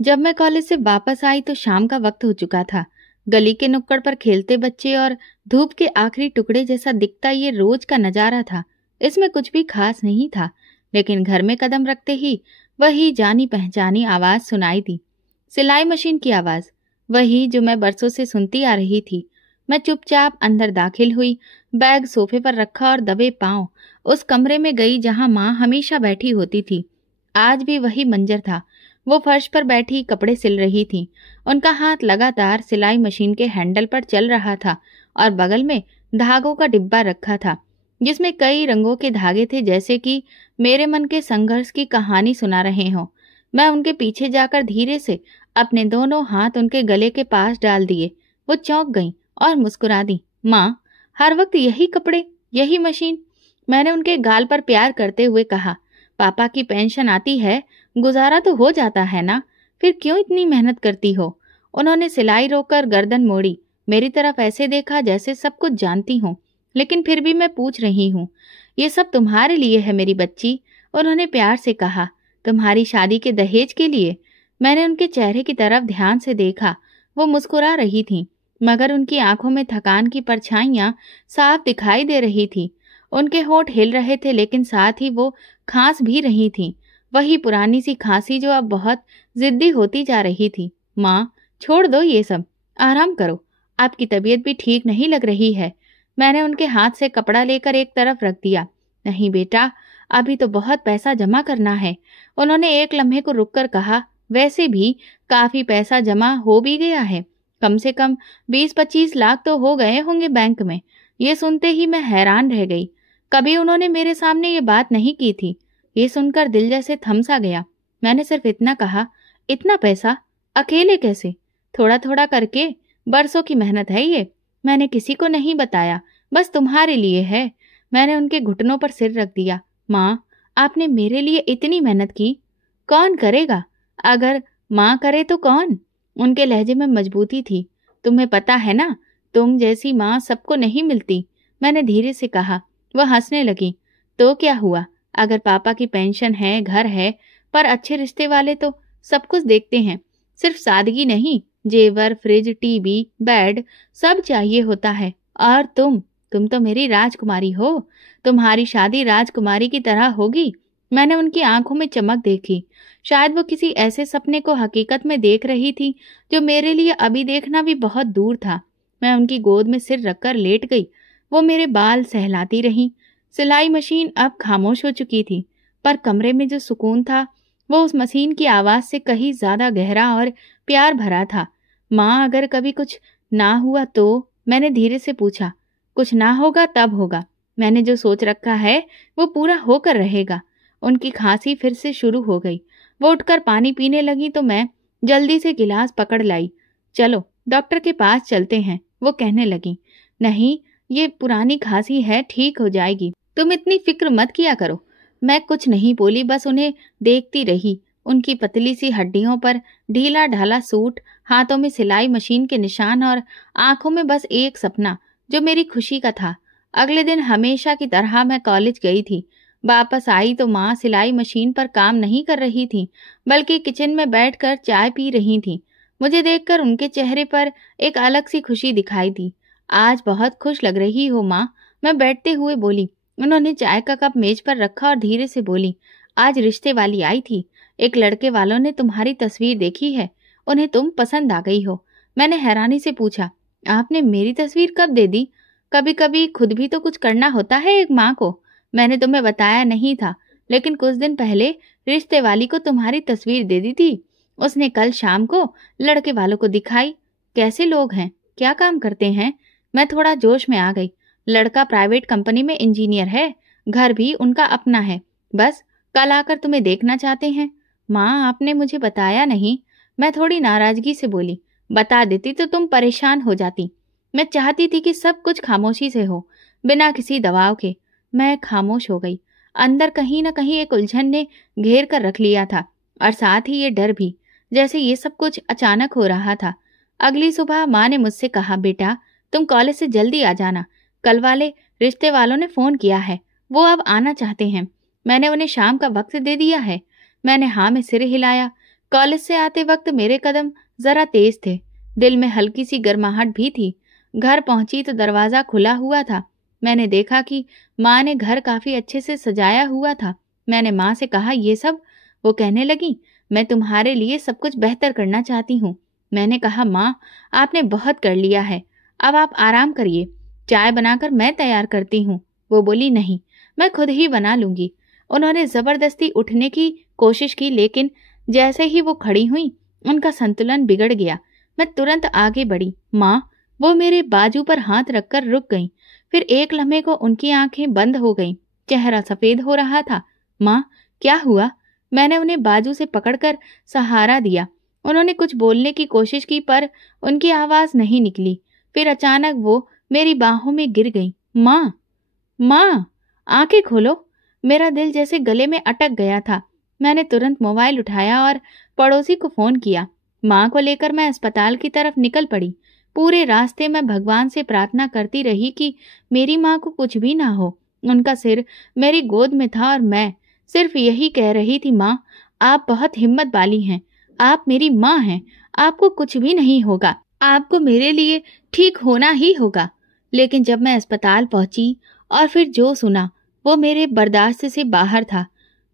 जब मैं कॉलेज से वापस आई तो शाम का वक्त हो चुका था। गली के नुक्कड़ पर खेलते बच्चे और धूप के आखिरी टुकड़े जैसा दिखता ये रोज का नजारा था। इसमें कुछ भी खास नहीं था, लेकिन घर में कदम रखते ही वही जानी पहचानी आवाज सुनाई दी। सिलाई मशीन की आवाज, वही जो मैं बरसों से सुनती आ रही थी। मैं चुपचाप अंदर दाखिल हुई, बैग सोफे पर रखा और दबे पांव उस कमरे में गई जहां माँ हमेशा बैठी होती थी। आज भी वही मंजर था। वो फर्श पर बैठी कपड़े सिल रही थी। उनका हाथ लगातार सिलाई मशीन के हैंडल पर चल रहा था और बगल में धागों का डिब्बा रखा था जिसमें कई रंगों के धागे थे, जैसे कि मेरे मन के संघर्ष की कहानी सुना रहे हों। मैं उनके पीछे जाकर धीरे से अपने दोनों हाथ उनके गले के पास डाल दिए। वो चौंक गईं और मुस्कुरा दी। माँ, हर वक्त यही कपड़े, यही मशीन? मैंने उनके गाल पर प्यार करते हुए कहा। पापा की पेंशन आती है, गुजारा तो हो जाता है ना, फिर क्यों इतनी मेहनत करती हो? उन्होंने सिलाई रोककर गर्दन मोड़ी, मेरी तरफ ऐसे देखा जैसे सब कुछ जानती हूँ, लेकिन फिर भी मैं पूछ रही हूँ। ये सब तुम्हारे लिए है मेरी बच्ची, उन्होंने प्यार से कहा। तुम्हारी शादी के दहेज के लिए? मैंने उनके चेहरे की तरफ ध्यान से देखा। वो मुस्कुरा रही थी, मगर उनकी आंखों में थकान की परछाइयां साफ दिखाई दे रही थी। उनके होंठ हिल रहे थे, लेकिन साथ ही वो खांस भी रही थी। वही पुरानी सी खांसी जो अब बहुत जिद्दी होती जा रही थी। माँ, छोड़ दो ये सब, आराम करो, आपकी तबीयत भी ठीक नहीं लग रही है। मैंने उनके हाथ से कपड़ा लेकर एक तरफ रख दिया। नहीं बेटा, अभी तो बहुत पैसा जमा करना है, उन्होंने एक लम्हे को रुककर कहा। वैसे भी काफी पैसा जमा हो भी गया है, कम से कम 20-25 लाख तो हो गए होंगे बैंक में। ये सुनते ही मैं हैरान रह गई। कभी उन्होंने मेरे सामने ये बात नहीं की थी। ये सुनकर दिल जैसे थम सा गया। मैंने सिर्फ इतना कहा, इतना पैसा अकेले कैसे? थोड़ा थोड़ा करके, बरसों की मेहनत है ये, मैंने किसी को नहीं बताया, बस तुम्हारे लिए है। मैंने उनके घुटनों पर सिर रख दिया। माँ, आपने मेरे लिए इतनी मेहनत की, कौन करेगा? अगर माँ करे तो कौन? उनके लहजे में मजबूती थी। तुम्हें पता है ना, तुम जैसी माँ सबको नहीं मिलती, मैंने धीरे से कहा। वह हंसने लगी। तो क्या हुआ, अगर पापा की पेंशन है, घर है, पर अच्छे रिश्ते वाले तो सब कुछ देखते हैं। सिर्फ सादगी नहीं, जेवर, फ्रिज, टीवी, बेड, सब चाहिए होता है। और तुम तो मेरी राजकुमारी हो। तुम्हारी शादी राजकुमारी की तरह होगी। मैंने उनकी आंखों में चमक देखी। शायद वो किसी ऐसे सपने को हकीकत में देख रही थी जो मेरे लिए अभी देखना भी बहुत दूर था। मैं उनकी गोद में सिर रखकर लेट गई। वो मेरे बाल सहलाती रहीं। सिलाई मशीन अब खामोश हो चुकी थी, पर कमरे में जो सुकून था वो उस मशीन की आवाज से कहीं ज्यादा गहरा और प्यार भरा था। माँ, अगर कभी कुछ ना हुआ तो? मैंने धीरे से पूछा। कुछ ना होगा तब होगा, मैंने जो सोच रखा है वो पूरा होकर रहेगा। उनकी खांसी फिर से शुरू हो गई। वो उठकर पानी पीने लगी तो मैं जल्दी से गिलास पकड़ लाई। चलो डॉक्टर के पास चलते हैं, वो कहने लगी। नहीं, ये पुरानी खांसी है, ठीक हो जाएगी, तुम इतनी फिक्र मत किया करो। मैं कुछ नहीं बोली, बस उन्हें देखती रही। उनकी पतली सी हड्डियों पर ढीला ढाला सूट, हाथों में सिलाई मशीन के निशान और आंखों में बस एक सपना जो मेरी खुशी का था। अगले दिन हमेशा की तरह मैं कॉलेज गई थी। वापस आई तो माँ सिलाई मशीन पर काम नहीं कर रही थी, बल्कि किचन में बैठकर चाय पी रही थी। मुझे देखकर उनके चेहरे पर एक अलग सी खुशी दिखाई दी। आज बहुत खुश लग रही हो माँ, मैं बैठते हुए बोली। उन्होंने चाय का कप मेज पर रखा और धीरे से बोली, आज रिश्ते वाली आई थी। एक लड़के वालों ने तुम्हारी तस्वीर देखी है, उन्हें तुम पसंद आ गई हो। मैंने हैरानी से पूछा, आपने मेरी तस्वीर कब दे दी? कभी कभी खुद भी तो कुछ करना होता है एक माँ को। मैंने तुम्हें बताया नहीं था, लेकिन कुछ दिन पहले रिश्ते वाली को तुम्हारी तस्वीर दे दी थी। उसने कल शाम को लड़के वालों को दिखाई। कैसे लोग हैं, क्या काम करते हैं? मैं थोड़ा जोश में आ गई। लड़का प्राइवेट कंपनी में इंजीनियर है, घर भी उनका अपना है, बस कल आकर तुम्हें देखना चाहते हैं। माँ, आपने मुझे बताया नहीं, मैं थोड़ी नाराजगी से बोली। बता देती तो तुम परेशान हो जाती। मैं चाहती थी कि सब कुछ खामोशी से हो, बिना किसी दबाव के। मैं खामोश हो गई। अंदर कहीं न कहीं एक उलझन ने घेर कर रख लिया था, और साथ ही ये डर भी, जैसे ये सब कुछ अचानक हो रहा था। अगली सुबह माँ ने मुझसे कहा, बेटा तुम कॉलेज से जल्दी आ जाना, कल वाले रिश्ते वालों ने फोन किया है, वो अब आना चाहते हैं। मैंने उन्हें शाम का वक्त दे दिया है। मैंने हाँ में सिर हिलाया। कॉलेज से आते वक्त मेरे कदम जरा तेज थे, दिल में हल्की सी गर्माहट भी थी। घर पहुंची तो दरवाजा खुला हुआ था। मैंने देखा कि माँ ने घर काफी अच्छे से सजाया हुआ था। मैंने माँ से कहा, ये सब? वो कहने लगी, मैं तुम्हारे लिए सब कुछ बेहतर करना चाहती हूँ। मैंने कहा, माँ, आपने बहुत कर लिया है, अब आप आराम करिए, चाय बनाकर मैं तैयार करती हूँ। वो बोली, नहीं, मैं खुद ही बना लूंगी। उन्होंने जबरदस्ती उठने की कोशिश की, लेकिन जैसे ही वो खड़ी हुई उनका संतुलन बिगड़ गया। मैं तुरंत आगे बढ़ी। माँ, वो मेरे बाजू पर हाथ रखकर रुक गईं। फिर एक लम्हे को उनकी आंखें बंद हो गईं, चेहरा सफेद हो रहा था। माँ, क्या हुआ? मैंने उन्हें बाजू से पकड़कर सहारा दिया। उन्होंने कुछ बोलने की कोशिश की पर उनकी आवाज नहीं निकली। फिर अचानक वो मेरी बाहों में गिर गई। माँ, माँ, आंखें खोलो। मेरा दिल जैसे गले में अटक गया था। मैंने तुरंत मोबाइल उठाया और पड़ोसी को फोन किया। माँ को लेकर मैं अस्पताल की तरफ निकल पड़ी। पूरे रास्ते मैं भगवान से प्रार्थना करती रही कि मेरी माँ को कुछ भी ना हो। उनका सिर मेरी गोद में था और मैं सिर्फ यही कह रही थी, माँ, आप बहुत हिम्मत वाली हैं, आप मेरी माँ हैं, आपको कुछ भी नहीं होगा, आपको मेरे लिए ठीक होना ही होगा। लेकिन जब मैं अस्पताल पहुंची और फिर जो सुना वो मेरे बर्दाश्त से बाहर था।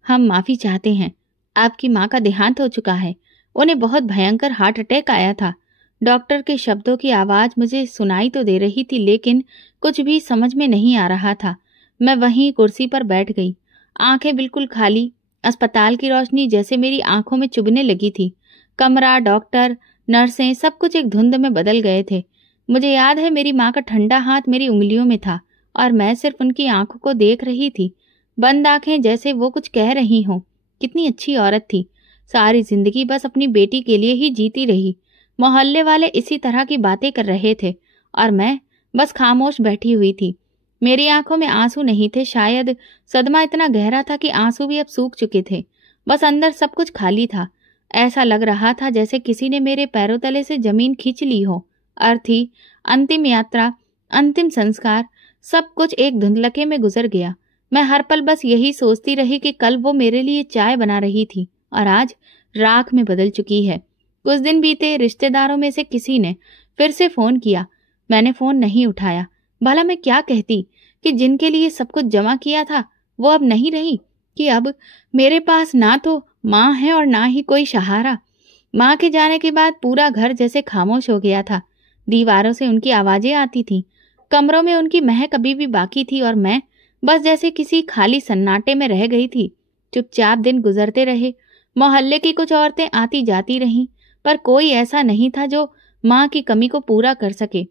हम माफी चाहते हैं, आपकी माँ का देहांत हो चुका है, उन्हें बहुत भयंकर हार्ट अटैक आया था। डॉक्टर के शब्दों की आवाज मुझे सुनाई तो दे रही थी, लेकिन कुछ भी समझ में नहीं आ रहा था। मैं वहीं कुर्सी पर बैठ गई, आंखें बिल्कुल खाली। अस्पताल की रोशनी जैसे मेरी आंखों में चुभने लगी थी। कमरा, डॉक्टर, नर्सें, सब कुछ एक धुंध में बदल गए थे। मुझे याद है मेरी माँ का ठंडा हाथ मेरी उंगलियों में था और मैं सिर्फ उनकी आंखों को देख रही थी, बंद आंखें, जैसे वो कुछ कह रही हों। कितनी अच्छी औरत थी, सारी जिंदगी बस अपनी बेटी के लिए ही जीती रही। मोहल्ले वाले इसी तरह की बातें कर रहे थे और मैं बस खामोश बैठी हुई थी। मेरी आंखों में आंसू नहीं थे, शायद सदमा इतना गहरा था कि आंसू भी अब सूख चुके थे। बस अंदर सब कुछ खाली था। ऐसा लग रहा था जैसे किसी ने मेरे पैरों तले से जमीन खींच ली हो। अर्थी, अंतिम यात्रा, अंतिम संस्कार, सब कुछ एक धुंधलके में गुजर गया। मैं हर पल बस यही सोचती रही कि कल वो मेरे लिए चाय बना रही थी और आज राख में बदल चुकी है। कुछ दिन बीते, रिश्तेदारों में से किसी ने फिर से फोन किया। मैंने फोन नहीं उठाया। भला मैं क्या कहती कि जिनके लिए सब कुछ जमा किया था वो अब नहीं रही, कि अब मेरे पास ना तो माँ है और ना ही कोई सहारा। माँ के जाने के बाद पूरा घर जैसे खामोश हो गया था। दीवारों से उनकी आवाजें आती थीं, कमरों में उनकी महक अभी भी बाकी थी और मैं बस जैसे किसी खाली सन्नाटे में रह गई थी। चुपचाप दिन गुजरते रहे। मोहल्ले की कुछ औरतें आती जाती रहीं, पर कोई ऐसा नहीं था जो माँ की कमी को पूरा कर सके।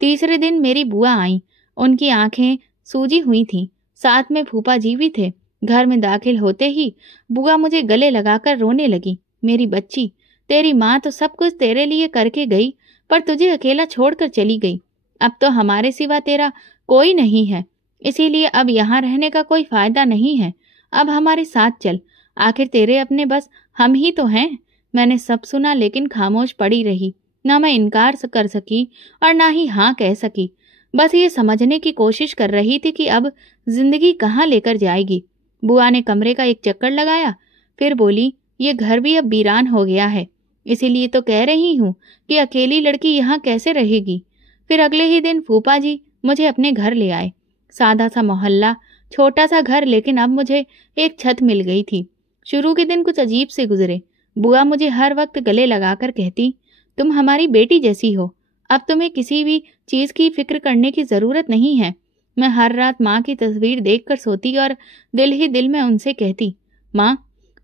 तीसरे दिन मेरी बुआ आई। उनकी आंखें सूजी हुई थीं, साथ में फूफा जी भी थे। घर में दाखिल होते ही बुआ मुझे गले लगाकर रोने लगी। मेरी बच्ची, तेरी माँ तो सब कुछ तेरे लिए करके गई, पर तुझे अकेला छोड़कर चली गई। अब तो हमारे सिवा तेरा कोई नहीं है, इसीलिए अब यहाँ रहने का कोई फायदा नहीं है। अब हमारे साथ चल, आखिर तेरे अपने बस हम ही तो हैं। मैंने सब सुना, लेकिन खामोश पड़ी रही। ना मैं इनकार कर सकी और ना ही हाँ कह सकी। बस ये समझने की कोशिश कर रही थी कि अब जिंदगी कहाँ लेकर जाएगी। बुआ ने कमरे का एक चक्कर लगाया, फिर बोली, ये घर भी अब वीरान हो गया है, इसीलिए तो कह रही हूँ कि अकेली लड़की यहाँ कैसे रहेगी। फिर अगले ही दिन फूफा जी मुझे अपने घर ले आए। सादा सा मोहल्ला, छोटा सा घर, लेकिन अब मुझे एक छत मिल गई थी। शुरू के दिन कुछ अजीब से गुजरे। बुआ मुझे हर वक्त गले लगाकर कहती, तुम हमारी बेटी जैसी हो, अब तुम्हें किसी भी चीज की फिक्र करने की जरूरत नहीं है। मैं हर रात माँ की तस्वीर देखकर सोती और दिल ही दिल में उनसे कहती, माँ,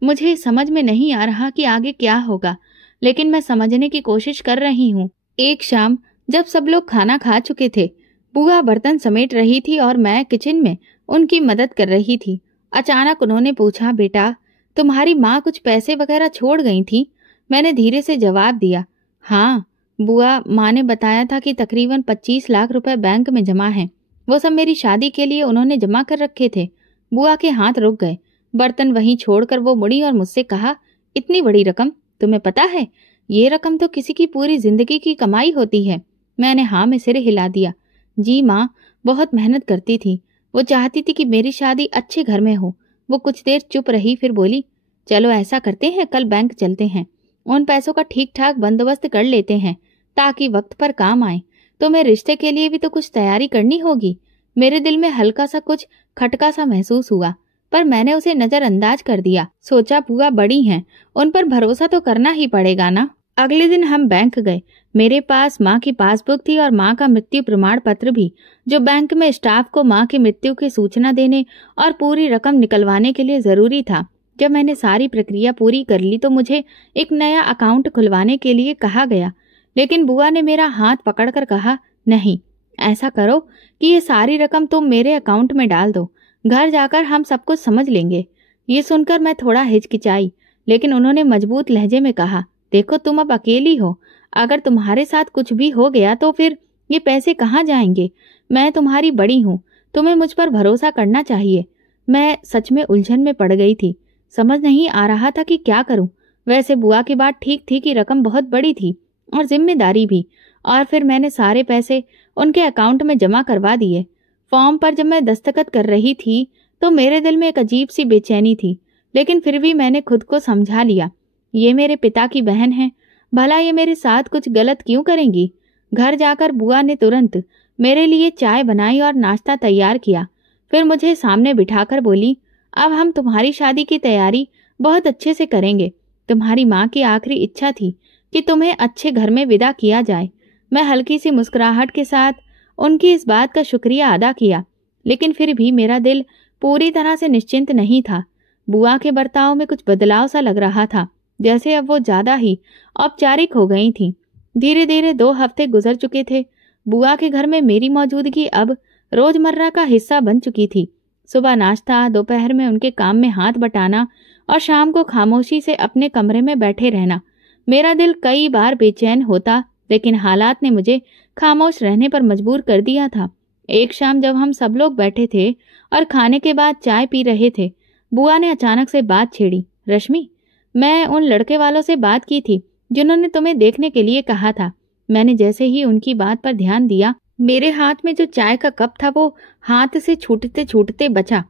मुझे समझ में नहीं आ रहा कि आगे क्या होगा, लेकिन मैं समझने की कोशिश कर रही हूँ। एक शाम जब सब लोग खाना खा चुके थे, बुआ बर्तन समेट रही थी और मैं किचन में उनकी मदद कर रही थी। अचानक उन्होंने पूछा, बेटा, तुम्हारी माँ कुछ पैसे वगैरह छोड़ गई थी? मैंने धीरे से जवाब दिया, हाँ बुआ, माँ ने बताया था कि तकरीबन 25 लाख रुपए बैंक में जमा हैं। वो सब मेरी शादी के लिए उन्होंने जमा कर रखे थे। बुआ के हाथ रुक गए। बर्तन वहीं छोड़कर वो मुड़ी और मुझसे कहा, इतनी बड़ी रकम, तुम्हें पता है ये रकम तो किसी की पूरी जिंदगी की कमाई होती है। मैंने हाँ में सिर हिला दिया। जी माँ, बहुत मेहनत करती थी, वो चाहती थी कि मेरी शादी अच्छे घर में हो। वो कुछ देर चुप रही, फिर बोली, चलो ऐसा करते हैं, कल बैंक चलते हैं, उन पैसों का ठीक ठाक बंदोबस्त कर लेते हैं ताकि वक्त पर काम आए। तुम्हें रिश्ते के लिए भी तो कुछ तैयारी करनी होगी। मेरे दिल में हल्का सा कुछ खटका सा महसूस हुआ, पर मैंने उसे नजरअंदाज कर दिया। सोचा बुआ बड़ी हैं, उन पर भरोसा तो करना ही पड़ेगा ना। अगले दिन हम बैंक गए। मेरे पास माँ की पासबुक थी और माँ का मृत्यु प्रमाण पत्र भी, जो बैंक में स्टाफ को माँ की मृत्यु की सूचना देने और पूरी रकम निकलवाने के लिए जरूरी था। जब मैंने सारी प्रक्रिया पूरी कर ली तो मुझे एक नया अकाउंट खुलवाने के लिए कहा गया, लेकिन बुआ ने मेरा हाथ पकड़कर कहा, नहीं, ऐसा करो कि ये सारी रकम तुम मेरे अकाउंट में डाल दो, घर जाकर हम सब कुछ समझ लेंगे। ये सुनकर मैं थोड़ा हिचकिचाई, लेकिन उन्होंने मजबूत लहजे में कहा, देखो तुम अब अकेली हो, अगर तुम्हारे साथ कुछ भी हो गया तो फिर ये पैसे कहाँ जाएंगे। मैं तुम्हारी बड़ी हूँ, तुम्हें मुझ पर भरोसा करना चाहिए। मैं सच में उलझन में पड़ गई थी, समझ नहीं आ रहा था कि क्या करूं। वैसे बुआ की बात ठीक थी कि रकम बहुत बड़ी थी और जिम्मेदारी भी, और फिर मैंने सारे पैसे उनके अकाउंट में जमा करवा दिए। फॉर्म पर जब मैं दस्तखत कर रही थी तो मेरे दिल में एक अजीब सी बेचैनी थी, लेकिन फिर भी मैंने खुद को समझा लिया, ये मेरे पिता की बहन है, भला ये मेरे साथ कुछ गलत क्यों करेंगी। घर जाकर बुआ ने तुरंत मेरे लिए चाय बनाई और नाश्ता तैयार किया। फिर मुझे सामने बिठाकर बोली, अब हम तुम्हारी शादी की तैयारी बहुत अच्छे से करेंगे। तुम्हारी माँ की आखिरी इच्छा थी कि तुम्हें अच्छे घर में विदा किया जाए। मैं हल्की सी मुस्कुराहट के साथ उनकी इस बात का शुक्रिया अदा किया, लेकिन फिर भी मेरा दिल पूरी तरह से निश्चिंत नहीं था। बुआ के बर्ताव में कुछ बदलाव सा लग रहा था, जैसे अब वो ज्यादा ही औपचारिक हो गई थी। धीरे धीरे 2 हफ्ते गुजर चुके थे। बुआ के घर में मेरी मौजूदगी अब रोजमर्रा का हिस्सा बन चुकी थी। सुबह नाश्ता, दोपहर में उनके काम में हाथ बटाना और शाम को खामोशी से अपने कमरे में बैठे रहना। मेरा दिल कई बार बेचैन होता, लेकिन हालात ने मुझे खामोश रहने पर मजबूर कर दिया था। एक शाम जब हम सब लोग बैठे थे और खाने के बाद चाय पी रहे थे, बुआ ने अचानक से बात छेड़ी, रश्मि, मैं उन लड़के वालों से बात की थी जिन्होंने तुम्हें देखने के लिए कहा था। मैंने जैसे ही उनकी बात पर ध्यान दिया, मेरे हाथ में जो चाय का कप था वो हाथ से छूटते छूटते बचा।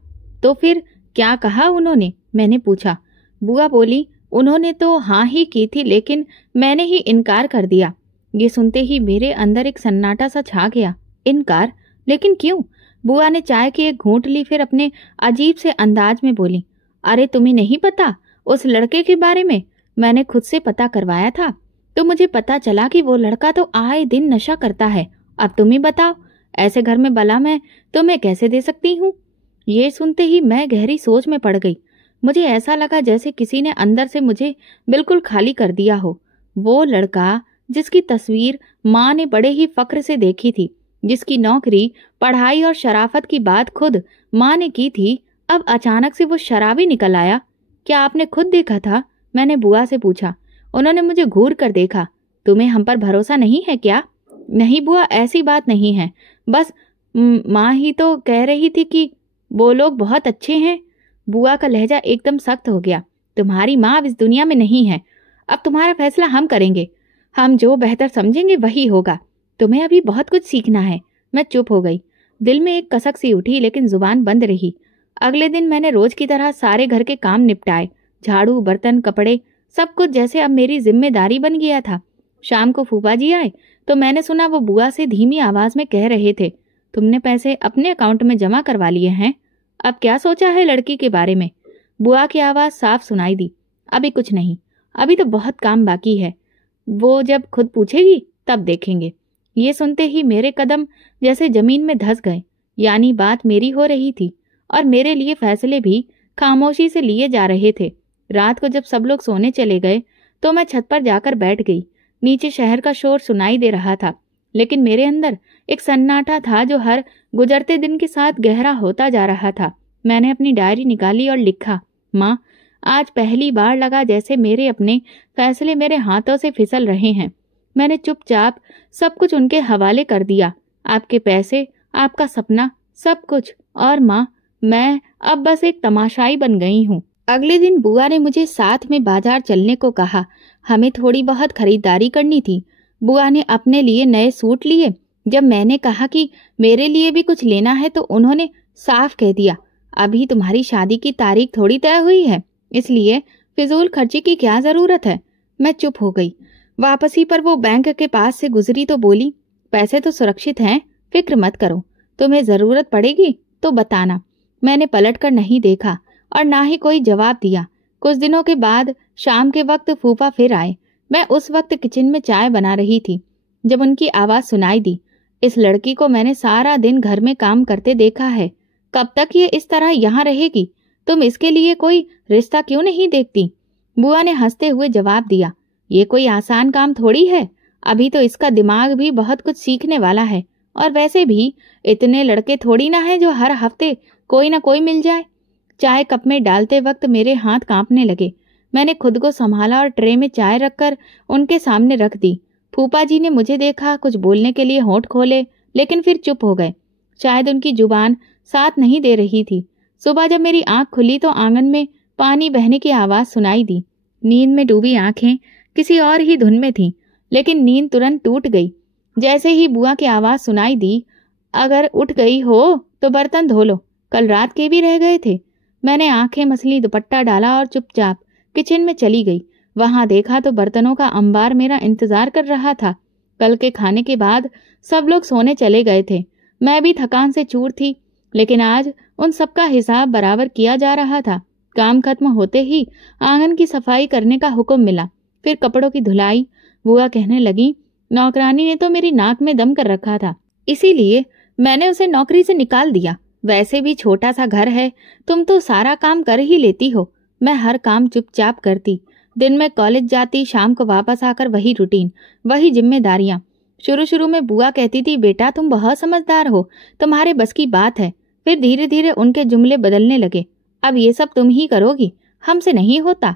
तो फिर क्या कहा उन्होंने? मैंने पूछा। बुआ बोली, उन्होंने तो हाँ ही की थी, लेकिन मैंने ही इनकार कर दिया। ये सुनते ही मेरे अंदर एक सन्नाटा सा छा गया। इनकार? लेकिन क्यों? बुआ ने चाय की एक घूंट ली, फिर अपने अजीब से अंदाज में बोली, अरे तुम्हें नहीं पता उस लड़के के बारे में? मैंने खुद से पता करवाया था तो मुझे पता चला कि वो लड़का तो आए दिन नशा करता है। अब तुम ही बताओ, ऐसे घर में भला मैं तुम्हें कैसे दे सकती हूँ? ये सुनते ही मैं गहरी सोच में पड़ गई। मुझे ऐसा लगा जैसे किसी ने अंदर से मुझे बिल्कुल खाली कर दिया हो। वो लड़का जिसकी तस्वीर माँ ने बड़े ही फक्र से देखी थी, जिसकी नौकरी, पढ़ाई और शराफत की बात खुद माँ ने की थी, अब अचानक से वो शराबी निकल आया। क्या आपने खुद देखा था? मैंने बुआ से पूछा। उन्होंने मुझे घूर कर देखा। तुम्हें हम पर भरोसा नहीं है क्या? नहीं बुआ, ऐसी बात नहीं है, बस माँ ही तो कह रही थी कि वो लोग बहुत अच्छे हैं। बुआ का लहजा एकदम सख्त हो गया। तुम्हारी माँ अब इस दुनिया में नहीं है। अब तुम्हारा फैसला हम करेंगे। हम जो बेहतर समझेंगे वही होगा। तुम्हें अभी बहुत कुछ सीखना है। मैं चुप हो गई। दिल में एक कसक सी उठी, लेकिन जुबान बंद रही। अगले दिन मैंने रोज की तरह सारे घर के काम निपटाए। झाड़ू, बर्तन, कपड़े, सब कुछ जैसे अब मेरी जिम्मेदारी बन गया था। शाम को फूफा जी आए तो मैंने सुना वो बुआ से धीमी आवाज में कह रहे थे, तुमने पैसे अपने अकाउंट में जमा करवा लिए हैं? अब क्या सोचा है लड़की के बारे में? बुआ की आवाज साफ सुनाई दी, अभी कुछ नहीं, अभी तो बहुत काम बाकी है। वो जब खुद पूछेगी तब देखेंगे। ये सुनते ही मेरे कदम जैसे जमीन में धंस गए। यानी बात मेरी हो रही थी और मेरे लिए फैसले भी खामोशी से लिए जा रहे थे। रात को जब सब लोग सोने चले गए तो मैं छत पर जाकर बैठ गई। नीचे शहर का शोर सुनाई दे रहा था, लेकिन मेरे अंदर एक सन्नाटा था जो हर गुजरते दिन के साथ गहरा होता जा रहा था। मैंने अपनी डायरी निकाली और लिखा, माँ, आज पहली बार लगा जैसे मेरे अपने फैसले मेरे हाथों से फिसल रहे हैं। मैंने चुपचाप सब कुछ उनके हवाले कर दिया, आपके पैसे, आपका सपना, सब कुछ। और माँ, मैं अब बस एक तमाशाई बन गई हूँ। अगले दिन बुआ ने मुझे साथ में बाजार चलने को कहा। हमें थोड़ी बहुत खरीदारी करनी थी। बुआ ने अपने लिए नए सूट लिए। जब मैंने कहा कि मेरे लिए भी कुछ लेना है तो उन्होंने साफ कह दिया, अभी तुम्हारी शादी की तारीख थोड़ी तय हुई है, इसलिए फिजूल खर्ची की क्या जरूरत है। मैं चुप हो गई। वापसी पर वो बैंक के पास से गुजरी तो बोली, पैसे तो सुरक्षित हैं, फिक्र मत करो, तुम्हें जरूरत पड़ेगी तो बताना। मैंने पलटकर नहीं देखा और ना ही कोई जवाब दिया। कुछ दिनों के बाद शाम के वक्त फूफा फिर आए। मैं उस वक्त किचन में चाय बना रही थी जब उनकी आवाज सुनाई दी। इस लड़की को मैंने सारा दिन घर में काम करते देखा है, कब तक ये इस तरह यहाँ रहेगी? तुम इसके लिए कोई रिश्ता क्यों नहीं देखती? बुआ ने हंसते हुए जवाब दिया, ये कोई आसान काम थोड़ी है, अभी तो इसका दिमाग भी बहुत कुछ सीखने वाला है, और वैसे भी इतने लड़के थोड़ी ना है जो हर हफ्ते कोई ना कोई मिल जाए। चाय कप में डालते वक्त मेरे हाथ कांपने लगे। मैंने खुद को संभाला और ट्रे में चाय रखकर उनके सामने रख दी। फूफा जी ने मुझे देखा, कुछ बोलने के लिए होंठ खोले, लेकिन फिर चुप हो गए। शायद उनकी जुबान साथ नहीं दे रही थी। सुबह जब मेरी आंख खुली तो आंगन में पानी बहने की आवाज सुनाई दी। नींद में डूबी आंखें किसी और ही धुन में थीं, लेकिन नींद तुरंत टूट गई। जैसे ही बुआ की आवाज सुनाई दी, अगर उठ गई हो तो बर्तन धो लो, कल रात के भी रह गए थे। मैंने आंखें मसली, दुपट्टा डाला और चुपचाप किचन में चली गई। वहां देखा तो बर्तनों का अंबार मेरा इंतजार कर रहा था। कल के खाने के बाद सब लोग सोने चले गए थे। मैं भी थकान से चूर थी, लेकिन आज उन सबका हिसाब बराबर किया जा रहा था। काम खत्म होते ही आंगन की सफाई करने का हुक्म मिला, फिर कपड़ों की धुलाई। बुआ कहने लगी, नौकरानी ने तो मेरी नाक में दम कर रखा था, इसीलिए मैंने उसे नौकरी से निकाल दिया। वैसे भी छोटा सा घर है, तुम तो सारा काम कर ही लेती हो। मैं हर काम चुपचाप करती। दिन में कॉलेज जाती, शाम को वापस आकर वही रूटीन, वही जिम्मेदारियां। शुरू शुरू में बुआ कहती थी, बेटा तुम बहुत समझदार हो, तुम्हारे बस की बात है। फिर धीरे धीरे उनके जुमले बदलने लगे, अब ये सब तुम ही करोगी, हमसे नहीं होता।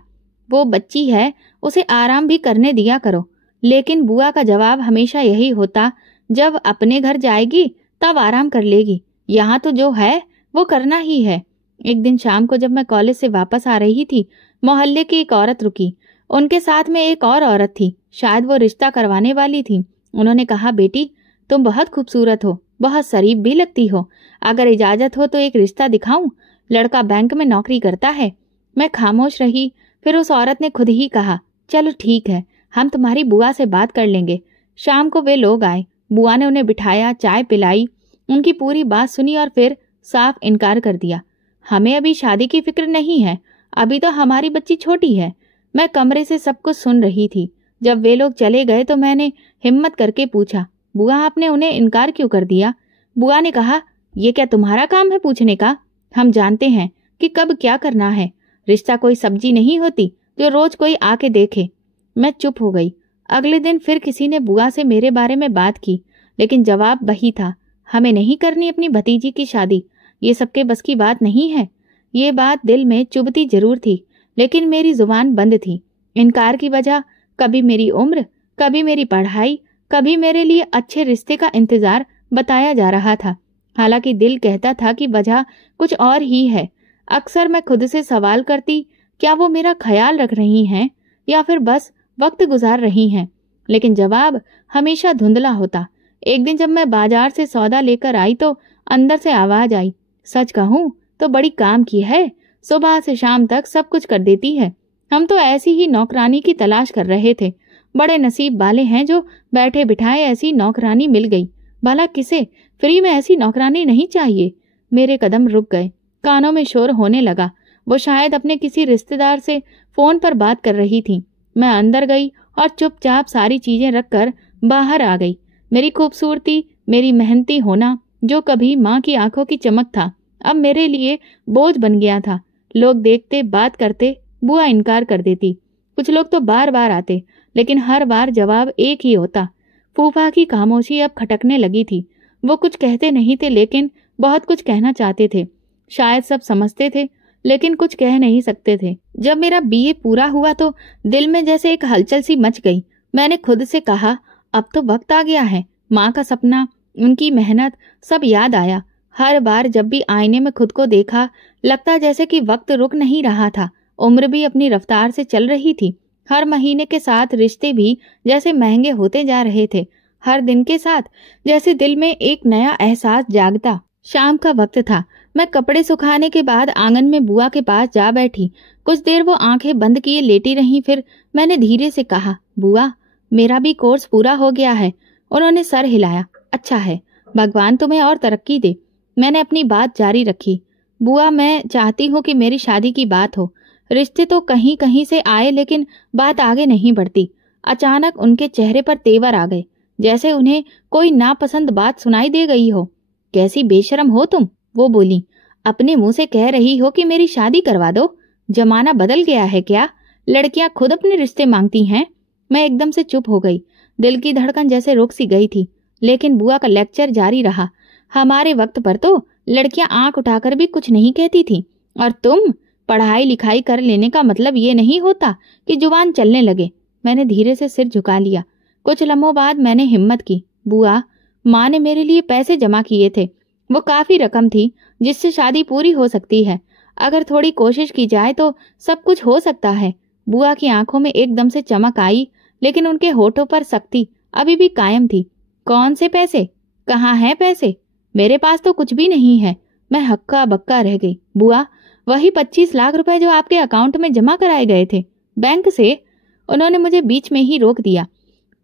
वो बच्ची है, उसे आराम भी करने दिया करो। लेकिन बुआ का जवाब हमेशा यही होता, जब अपने घर जाएगी तब आराम कर लेगी, यहाँ तो जो है वो करना ही है। एक दिन शाम को जब मैं कॉलेज से वापस आ रही थी, मोहल्ले की एक औरत रुकी। उनके साथ में एक और औरत थी, शायद वो रिश्ता करवाने वाली थी। उन्होंने कहा, बेटी तुम बहुत खूबसूरत हो, बहुत शरीफ भी लगती हो, अगर इजाजत हो तो एक रिश्ता दिखाऊं? लड़का बैंक में नौकरी करता है। मैं खामोश रही। फिर उस औरत ने खुद ही कहा, चलो ठीक है, हम तुम्हारी बुआ से बात कर लेंगे। शाम को वे लोग आए। बुआ ने उन्हें बिठाया, चाय पिलाई, उनकी पूरी बात सुनी और फिर साफ इनकार कर दिया। हमें अभी शादी की फिक्र नहीं है, अभी तो हमारी बच्ची छोटी है। मैं कमरे से सब कुछ सुन रही थी। जब वे लोग चले गए तो मैंने हिम्मत करके पूछा, बुआ आपने उन्हें इनकार क्यों कर दिया? बुआ ने कहा, ये क्या तुम्हारा काम है पूछने का? हम जानते हैं कि कब क्या करना है। रिश्ता कोई सब्जी नहीं होती जो रोज कोई आके देखे। मैं चुप हो गई। अगले दिन फिर किसी ने बुआ से मेरे बारे में बात की, लेकिन जवाब वही था, हमें नहीं करनी अपनी भतीजी की शादी, ये सबके बस की बात नहीं है। ये बात दिल में चुभती जरूर थी, लेकिन मेरी जुबान बंद थी। इनकार की वजह कभी मेरी उम्र, कभी मेरी पढ़ाई, कभी मेरे लिए अच्छे रिश्ते का इंतजार बताया जा रहा था। हालांकि दिल कहता था कि वजह कुछ और ही है। अक्सर मैं खुद से सवाल करती, क्या वो मेरा ख्याल रख रही हैं या फिर बस वक्त गुजार रही हैं? लेकिन जवाब हमेशा धुंधला होता। एक दिन जब मैं बाजार से सौदा लेकर आई तो अंदर से आवाज आई, सच कहूं तो बड़ी काम की है, सुबह से शाम तक सब कुछ कर देती है। हम तो ऐसी ही नौकरानी की तलाश कर रहे थे। बड़े नसीब वाले हैं जो बैठे बिठाए ऐसी नौकरानी मिल गई। भला किसे फ्री में ऐसी नौकरानी नहीं चाहिए? मेरे कदम रुक गए। कानों में शोर होने लगा। वो शायद अपने किसी रिश्तेदार से फोन पर बात कर रही थी। मैं अंदर गई और चुपचाप सारी चीजें रखकर बाहर आ गई। मेरी खूबसूरती, मेरी मेहनती होना, जो कभी माँ की आंखों की चमक था, अब मेरे लिए बोझ बन गया था। लोग देखते, बात करते, बुआ इनकार कर देती। कुछ लोग तो बार बार आते, लेकिन हर बार जवाब एक ही होता। फूफा की खामोशी अब खटकने लगी थी। वो कुछ कहते नहीं थे, लेकिन बहुत कुछ कहना चाहते थे। शायद सब समझते थे, लेकिन कुछ कह नहीं सकते थे। जब मेरा बीए पूरा हुआ तो दिल में जैसे एक हलचल सी मच गई। मैंने खुद से कहा, अब तो वक्त आ गया है। माँ का सपना, उनकी मेहनत, सब याद आया। हर बार जब भी आईने में खुद को देखा, लगता जैसे कि वक्त रुक नहीं रहा था। उम्र भी अपनी रफ्तार से चल रही थी। हर महीने के साथ रिश्ते भी जैसे महंगे होते जा रहे थे। हर दिन के साथ जैसे दिल में एक नया एहसास जागता। शाम का वक्त था। मैं कपड़े सुखाने के बाद आंगन में बुआ के पास जा बैठी। कुछ देर वो आंखें बंद किए लेटी रहीं। फिर मैंने धीरे से कहा, बुआ, मेरा भी कोर्स पूरा हो गया है। उन्होंने सर हिलाया। अच्छा है, भगवान तुम्हें और तरक्की दे। मैंने अपनी बात जारी रखी। बुआ, मैं चाहती हूँ कि मेरी शादी की बात हो। रिश्ते तो कहीं कहीं से आए लेकिन बात आगे नहीं बढ़ती। अचानक उनके चेहरे पर तेवर आ गए, जैसे उन्हें कोई नापसंद बात सुनाई दे गई हो। कैसी बेशरम हो तुम, वो बोली। अपने मुंह से कह रही हो कि मेरी शादी करवा दो। जमाना बदल गया है क्या? लड़कियां खुद अपने रिश्ते मांगती हैं। मैं एकदम से चुप हो गई। दिल की धड़कन जैसे रुक सी गई थी। लेकिन बुआ का लेक्चर जारी रहा। हमारे वक्त पर तो लड़कियां आंख उठाकर भी कुछ नहीं कहती थी। और तुम, पढ़ाई लिखाई कर लेने का मतलब ये नहीं होता कि जुबान चलने लगे। मैंने धीरे से सिर झुका लिया। कुछ लम्हों बाद मैंने हिम्मत की। बुआ, माँ ने मेरे लिए पैसे जमा किए थे। वो काफी रकम थी जिससे शादी पूरी हो सकती है। अगर थोड़ी कोशिश की जाए तो सब कुछ हो सकता है। बुआ की आंखों में एकदम से चमक आई, लेकिन उनके होठों पर सख्ती अभी भी कायम थी। कौन से पैसे? कहाँ हैं पैसे? मेरे पास तो कुछ भी नहीं है। मैं हक्का बक्का रह गई। बुआ, वही 25 लाख रुपए जो आपके अकाउंट में जमा कराए गए थे बैंक से। उन्होंने मुझे बीच में ही रोक दिया।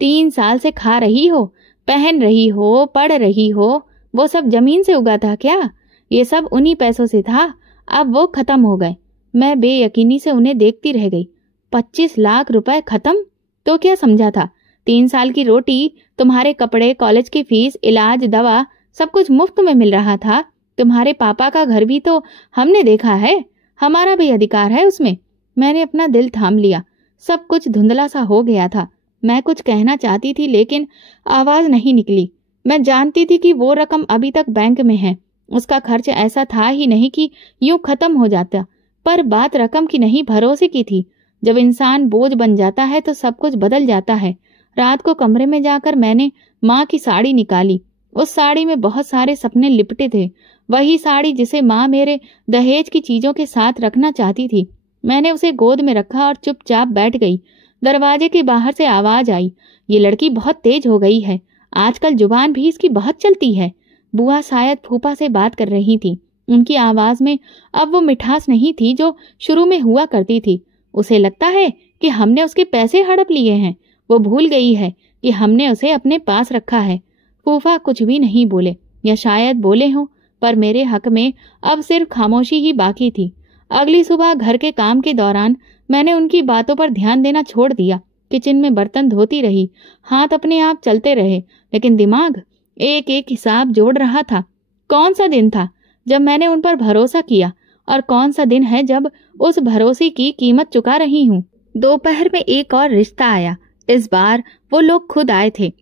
3 साल से खा रही हो, पहन रही हो, पढ़ रही हो, वो सब जमीन से उगा था क्या? ये सब उन्हीं पैसों से था। अब वो खत्म हो गए। मैं बेयकीनी से उन्हें देखती रह गई। 25 लाख रुपए खत्म? तो क्या समझा था? 3 साल की रोटी, तुम्हारे कपड़े, कॉलेज की फीस, इलाज, दवा, सब कुछ मुफ्त में मिल रहा था। तुम्हारे पापा का घर भी तो हमने देखा है। हमारा भी अधिकार है उसमें। मैंने अपना दिल थाम लिया। सब कुछ धुंधला सा हो गया था। मैं कुछ कहना चाहती थी लेकिन आवाज नहीं निकली। मैं जानती थी कि वो रकम अभी तक बैंक में है। उसका खर्च ऐसा था ही नहीं कि यूं खत्म हो जाता। पर बात रकम की नहीं, भरोसे की थी। जब इंसान बोझ बन जाता है तो सब कुछ बदल जाता है। रात को कमरे में जाकर मैंने माँ की साड़ी निकाली। उस साड़ी में बहुत सारे सपने लिपटे थे। वही साड़ी जिसे माँ मेरे दहेज की चीजों के साथ रखना चाहती थी। मैंने उसे गोद में रखा और चुपचाप बैठ गई। दरवाजे के बाहर से आवाज आई, ये लड़की बहुत तेज हो गई है। आजकल जुबान भी इसकी बहुत चलती है। बुआ शायद फूफा से बात कर रही थी। उनकी आवाज में अब वो मिठास नहीं थी जो शुरू में हुआ करती थी। उसे लगता है कि हमने उसके पैसे हड़प लिए हैं। वो भूल गई है कि हमने उसे अपने पास रखा है। फूफा कुछ भी नहीं बोले, या शायद बोले हों, पर मेरे हक में अब सिर्फ खामोशी ही बाकी थी। अगली सुबह घर के काम के दौरान मैंने उनकी बातों पर ध्यान देना छोड़ दिया। किचन में बर्तन धोती रही। हाथ अपने आप चलते रहे, लेकिन दिमाग एक एक हिसाब जोड़ रहा था। कौन सा दिन था जब मैंने उन पर भरोसा किया, और कौन सा दिन है जब उस भरोसे की कीमत चुका रही हूँ। दोपहर में एक और रिश्ता आया। इस बार वो लोग खुद आए थे।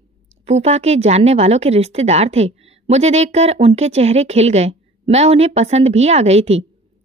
फूफा के जानने वालों के रिश्तेदार थे। मुझे देखकर उनके चेहरे खिल गए। मैं उन्हें पसंद भी आ गई थी।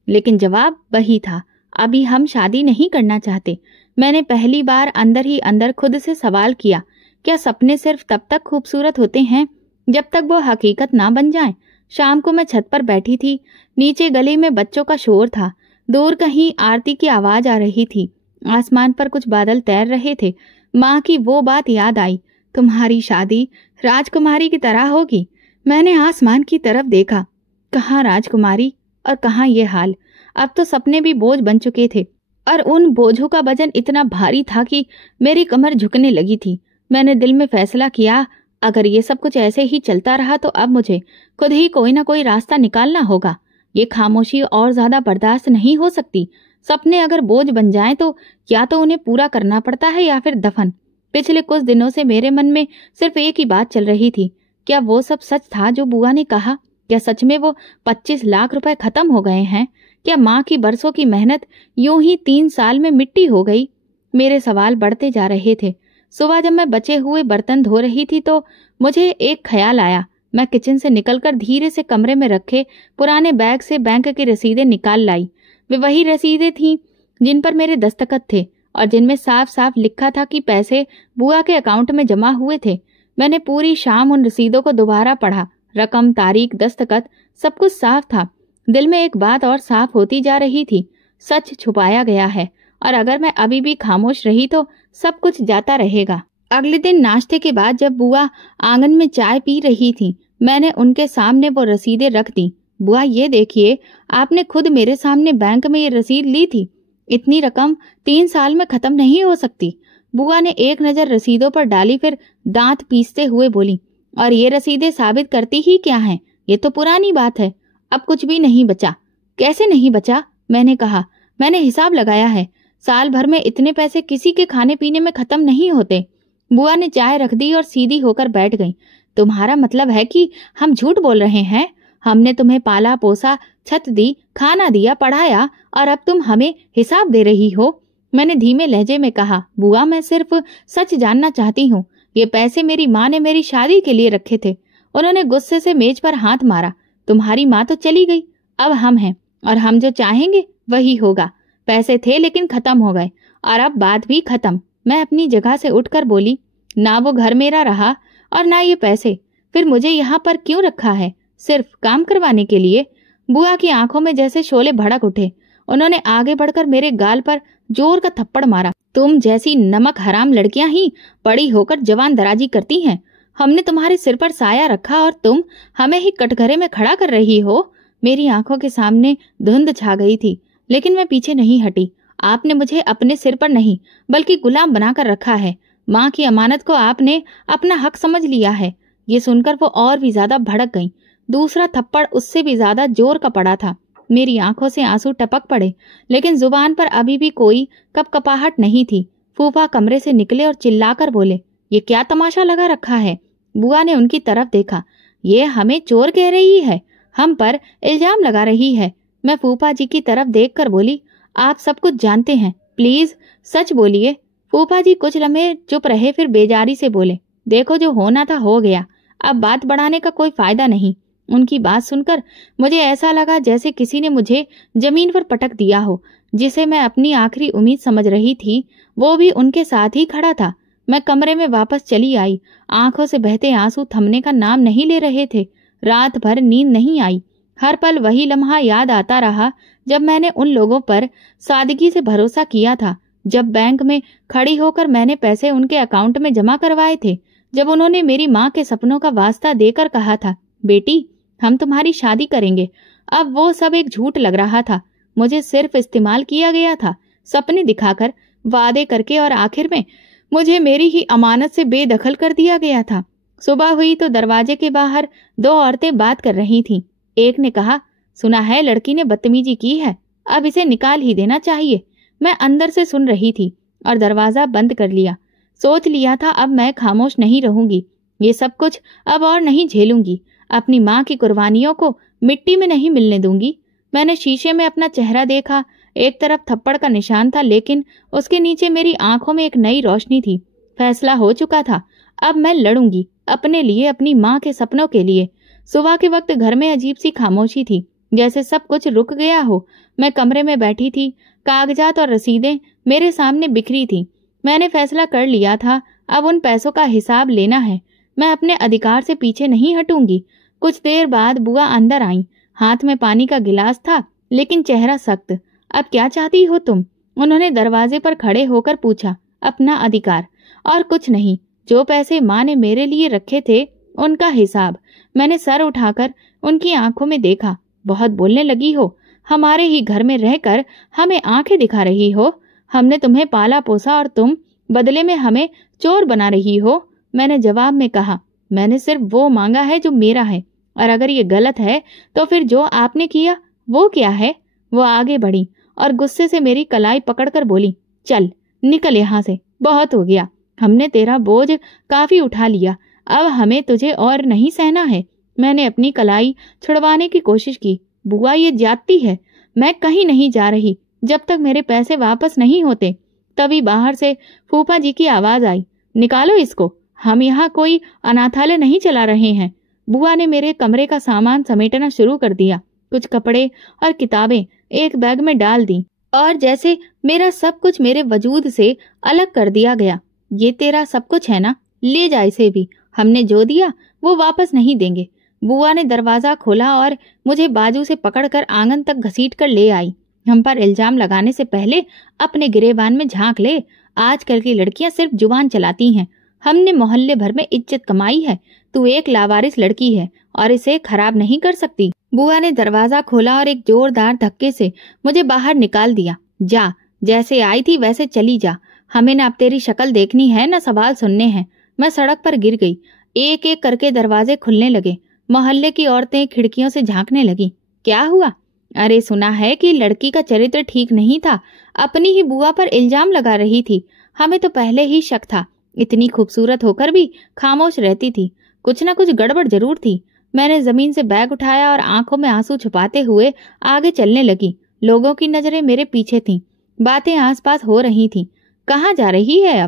लेकिन जवाब वही था, अभी हम शादी नहीं करना चाहते। मैंने पहली बार अंदर ही अंदर खुद से सवाल किया, क्या सपने सिर्फ तब तक खूबसूरत होते हैं जब तक वो हकीकत ना बन जाएं? शाम को मैं छत पर बैठी थी। नीचे गली में बच्चों का शोर था। दूर कहीं आरती की आवाज आ रही थी। आसमान पर कुछ बादल तैर रहे थे। माँ की वो बात याद आई, तुम्हारी शादी राजकुमारी की तरह होगी। मैंने आसमान की तरफ देखा। कहाँ राजकुमारी और कहाँ ये हाल। अब तो सपने भी बोझ बन चुके थे, और उन बोझों का वजन इतना भारी था कि मेरी कमर झुकने लगी थी। मैंने दिल में फैसला किया, अगर ये सब कुछ ऐसे ही चलता रहा तो अब मुझे खुद ही कोई ना कोई रास्ता निकालना होगा। ये खामोशी और ज्यादा बर्दाश्त नहीं हो सकती। सपने अगर बोझ बन जाएं तो या तो उन्हें पूरा करना पड़ता है या फिर दफन। पिछले कुछ दिनों से मेरे मन में सिर्फ एक ही बात चल रही थी, क्या वो सब सच था जो बुआ ने कहा? क्या सच में वो 25 लाख रुपए खत्म हो गए हैं? क्या माँ की बरसों की मेहनत यूं ही 3 साल में मिट्टी हो गई? मेरे सवाल बढ़ते जा रहे थे। सुबह जब मैं बचे हुए बर्तन धो रही थी तो मुझे एक ख्याल आया। मैं किचन से निकलकर धीरे से कमरे में रखे पुराने बैग से बैंक की रसीदें निकाल लाई। वे वही रसीदें थीं जिन पर मेरे दस्तखत थे और जिनमें साफ साफ लिखा था कि पैसे बुआ के अकाउंट में जमा हुए थे। मैंने पूरी शाम उन रसीदों को दोबारा पढ़ा। रकम, तारीख, दस्तखत, सब कुछ साफ था। दिल में एक बात और साफ होती जा रही थी, सच छुपाया गया है, और अगर मैं अभी भी खामोश रही तो सब कुछ जाता रहेगा। अगले दिन नाश्ते के बाद जब बुआ आंगन में चाय पी रही थी, मैंने उनके सामने वो रसीदें रख दी। बुआ ये देखिए, आपने खुद मेरे सामने बैंक में ये रसीद ली थी। इतनी रकम 3 साल में खत्म नहीं हो सकती। बुआ ने एक नजर रसीदों पर डाली, फिर दांत पीसते हुए बोली, और ये रसीदें साबित करती ही क्या हैं? ये तो पुरानी बात है। अब कुछ भी नहीं बचा। कैसे नहीं बचा? मैंने कहा, मैंने हिसाब लगाया है। साल भर में इतने पैसे किसी के खाने पीने में खत्म नहीं होते। बुआ ने चाय रख दी और सीधी होकर बैठ गई। तुम्हारा मतलब है कि हम झूठ बोल रहे हैं? हमने तुम्हें पाला पोसा, छत दी, खाना दिया, पढ़ाया, और अब तुम हमें हिसाब दे रही हो? मैंने धीमे लहजे में कहा, बुआ मैं सिर्फ सच जानना चाहती हूँ। ये पैसे मेरी माँ ने मेरी शादी के लिए रखे थे। उन्होंने गुस्से से मेज पर हाथ मारा। तुम्हारी माँ तो चली गई, अब हम हैं, और हम जो चाहेंगे वही होगा। पैसे थे लेकिन खत्म हो गए, और अब बात भी खत्म। मैं अपनी जगह से उठकर बोली, ना वो घर मेरा रहा और ना ये पैसे। फिर मुझे यहाँ पर क्यों रखा है? सिर्फ काम करवाने के लिए? बुआ की आंखों में जैसे शोले भड़क उठे। उन्होंने आगे बढ़कर मेरे गाल पर जोर का थप्पड़ मारा। तुम जैसी नमक हराम लड़कियां ही बड़ी होकर जवान दराजी करती हैं। हमने तुम्हारे सिर पर साया रखा और तुम हमें ही कटघरे में खड़ा कर रही हो। मेरी आंखों के सामने धुंध छा गई थी, लेकिन मैं पीछे नहीं हटी। आपने मुझे अपने सिर पर नहीं बल्कि गुलाम बनाकर रखा है। माँ की अमानत को आपने अपना हक समझ लिया है। ये सुनकर वो और भी ज्यादा भड़क गई। दूसरा थप्पड़ उससे भी ज्यादा जोर का पड़ा था। मेरी आंखों से आंसू टपक पड़े, लेकिन जुबान पर अभी भी कोई कपकपाहट नहीं थी। फूफा कमरे से निकले और चिल्लाकर बोले, ये क्या तमाशा लगा रखा है? बुआ ने उनकी तरफ देखा। ये हमें चोर कह रही है, हम पर इल्जाम लगा रही है। मैं फूफा जी की तरफ देखकर बोली, आप सब कुछ जानते हैं, प्लीज सच बोलिए। फूफा जी कुछ लम्हे चुप रहे, फिर बेजारी से बोले, देखो जो होना था हो गया, अब बात बढ़ाने का कोई फायदा नहीं। उनकी बात सुनकर मुझे ऐसा लगा जैसे किसी ने मुझे जमीन पर पटक दिया हो। जिसे मैं अपनी आखिरी उम्मीद समझ रही थी, वो भी उनके साथ ही खड़ा था। मैं कमरे में वापस चली आई। आंखों से बहते आंसू थमने का नाम नहीं ले रहे थे। रात भर नींद नहीं आई। हर पल वही लम्हा याद आता रहा जब मैंने उन लोगों पर सादगी से भरोसा किया था, जब बैंक में खड़ी होकर मैंने पैसे उनके अकाउंट में जमा करवाए थे, जब उन्होंने मेरी माँ के सपनों का वास्ता देकर कहा था, बेटी हम तुम्हारी शादी करेंगे। अब वो सब एक झूठ लग रहा था। मुझे सिर्फ इस्तेमाल किया गया था, सपने दिखाकर, वादे करके, और आखिर में मुझे मेरी ही अमानत से बेदखल कर दिया गया था। सुबह हुई तो दरवाजे के बाहर 2 औरतें बात कर रही थीं। एक ने कहा, सुना है लड़की ने बदतमीजी की है, अब इसे निकाल ही देना चाहिए। मैं अंदर से सुन रही थी और दरवाजा बंद कर लिया। सोच लिया था अब मैं खामोश नहीं रहूंगी। ये सब कुछ अब और नहीं झेलूंगी। अपनी माँ की कुर्बानियों को मिट्टी में नहीं मिलने दूंगी। मैंने शीशे में अपना चेहरा देखा। एक तरफ थप्पड़ का निशान था, लेकिन उसके नीचे मेरी आंखों में एक नई रोशनी थी। फैसला हो चुका था। अब मैं लड़ूंगी, अपने लिए, अपनी माँ के सपनों के लिए। सुबह के वक्त घर में अजीब सी खामोशी थी, जैसे सब कुछ रुक गया हो। मैं कमरे में बैठी थी। कागजात और रसीदें मेरे सामने बिखरी थी। मैंने फैसला कर लिया था, अब उन पैसों का हिसाब लेना है। मैं अपने अधिकार से पीछे नहीं हटूंगी। कुछ देर बाद बुआ अंदर आई। हाथ में पानी का गिलास था, लेकिन चेहरा सख्त। अब क्या चाहती हो तुम? उन्होंने दरवाजे पर खड़े होकर पूछा। अपना अधिकार, और कुछ नहीं। जो पैसे माँ ने मेरे लिए रखे थे, उनका हिसाब। मैंने सर उठाकर उनकी आंखों में देखा। बहुत बोलने लगी हो। हमारे ही घर में रहकर हमें आंखें दिखा रही हो। हमने तुम्हें पाला पोसा और तुम बदले में हमें चोर बना रही हो। मैंने जवाब में कहा, मैंने सिर्फ वो मांगा है जो मेरा है, और अगर ये गलत है तो फिर जो आपने किया वो क्या है? वो आगे बढ़ी और गुस्से से मेरी कलाई पकड़कर बोली, चल निकल यहाँ से, बहुत हो गया। हमने तेरा बोझ काफी उठा लिया, अब हमें तुझे और नहीं सहना है। मैंने अपनी कलाई छुड़वाने की कोशिश की। बुआ ये जाती है, मैं कहीं नहीं जा रही जब तक मेरे पैसे वापस नहीं होते। तभी बाहर से फूफा जी की आवाज आई, निकालो इसको, हम यहाँ कोई अनाथालय नहीं चला रहे हैं। बुआ ने मेरे कमरे का सामान समेटना शुरू कर दिया। कुछ कपड़े और किताबें एक बैग में डाल दी, और जैसे मेरा सब कुछ मेरे वजूद से अलग कर दिया गया। ये तेरा सब कुछ है ना, ले जा इसे भी। हमने जो दिया वो वापस नहीं देंगे। बुआ ने दरवाजा खोला और मुझे बाजू से पकड़कर आंगन तक घसीट कर ले आई। हम पर इल्जाम लगाने से पहले अपने गिरेबान में झांक ले। आजकल की लड़कियां सिर्फ जुबान चलाती हैं। हमने मोहल्ले भर में इज्जत कमाई है। तू एक लावारिस लड़की है और इसे खराब नहीं कर सकती। बुआ ने दरवाजा खोला और एक जोरदार धक्के से मुझे बाहर निकाल दिया। जा, जैसे आई थी वैसे चली जा, हमें न अब तेरी शक्ल देखनी है न सवाल सुनने हैं। मैं सड़क पर गिर गई। एक एक करके दरवाजे खुलने लगे। मोहल्ले की औरतें खिड़कियों से झांकने लगी। क्या हुआ? अरे सुना है कि लड़की का चरित्र ठीक नहीं था, अपनी ही बुआ पर इल्जाम लगा रही थी। हमें तो पहले ही शक था, इतनी खूबसूरत होकर भी खामोश रहती थी, कुछ न कुछ गड़बड़ जरूर थी। मैंने जमीन से बैग उठाया और आंखों में आंसू छुपाते हुए आगे चलने लगी। लोगों की नजरें मेरे पीछे थीं, बातें आसपास हो रही थीं। कहाँ जा रही है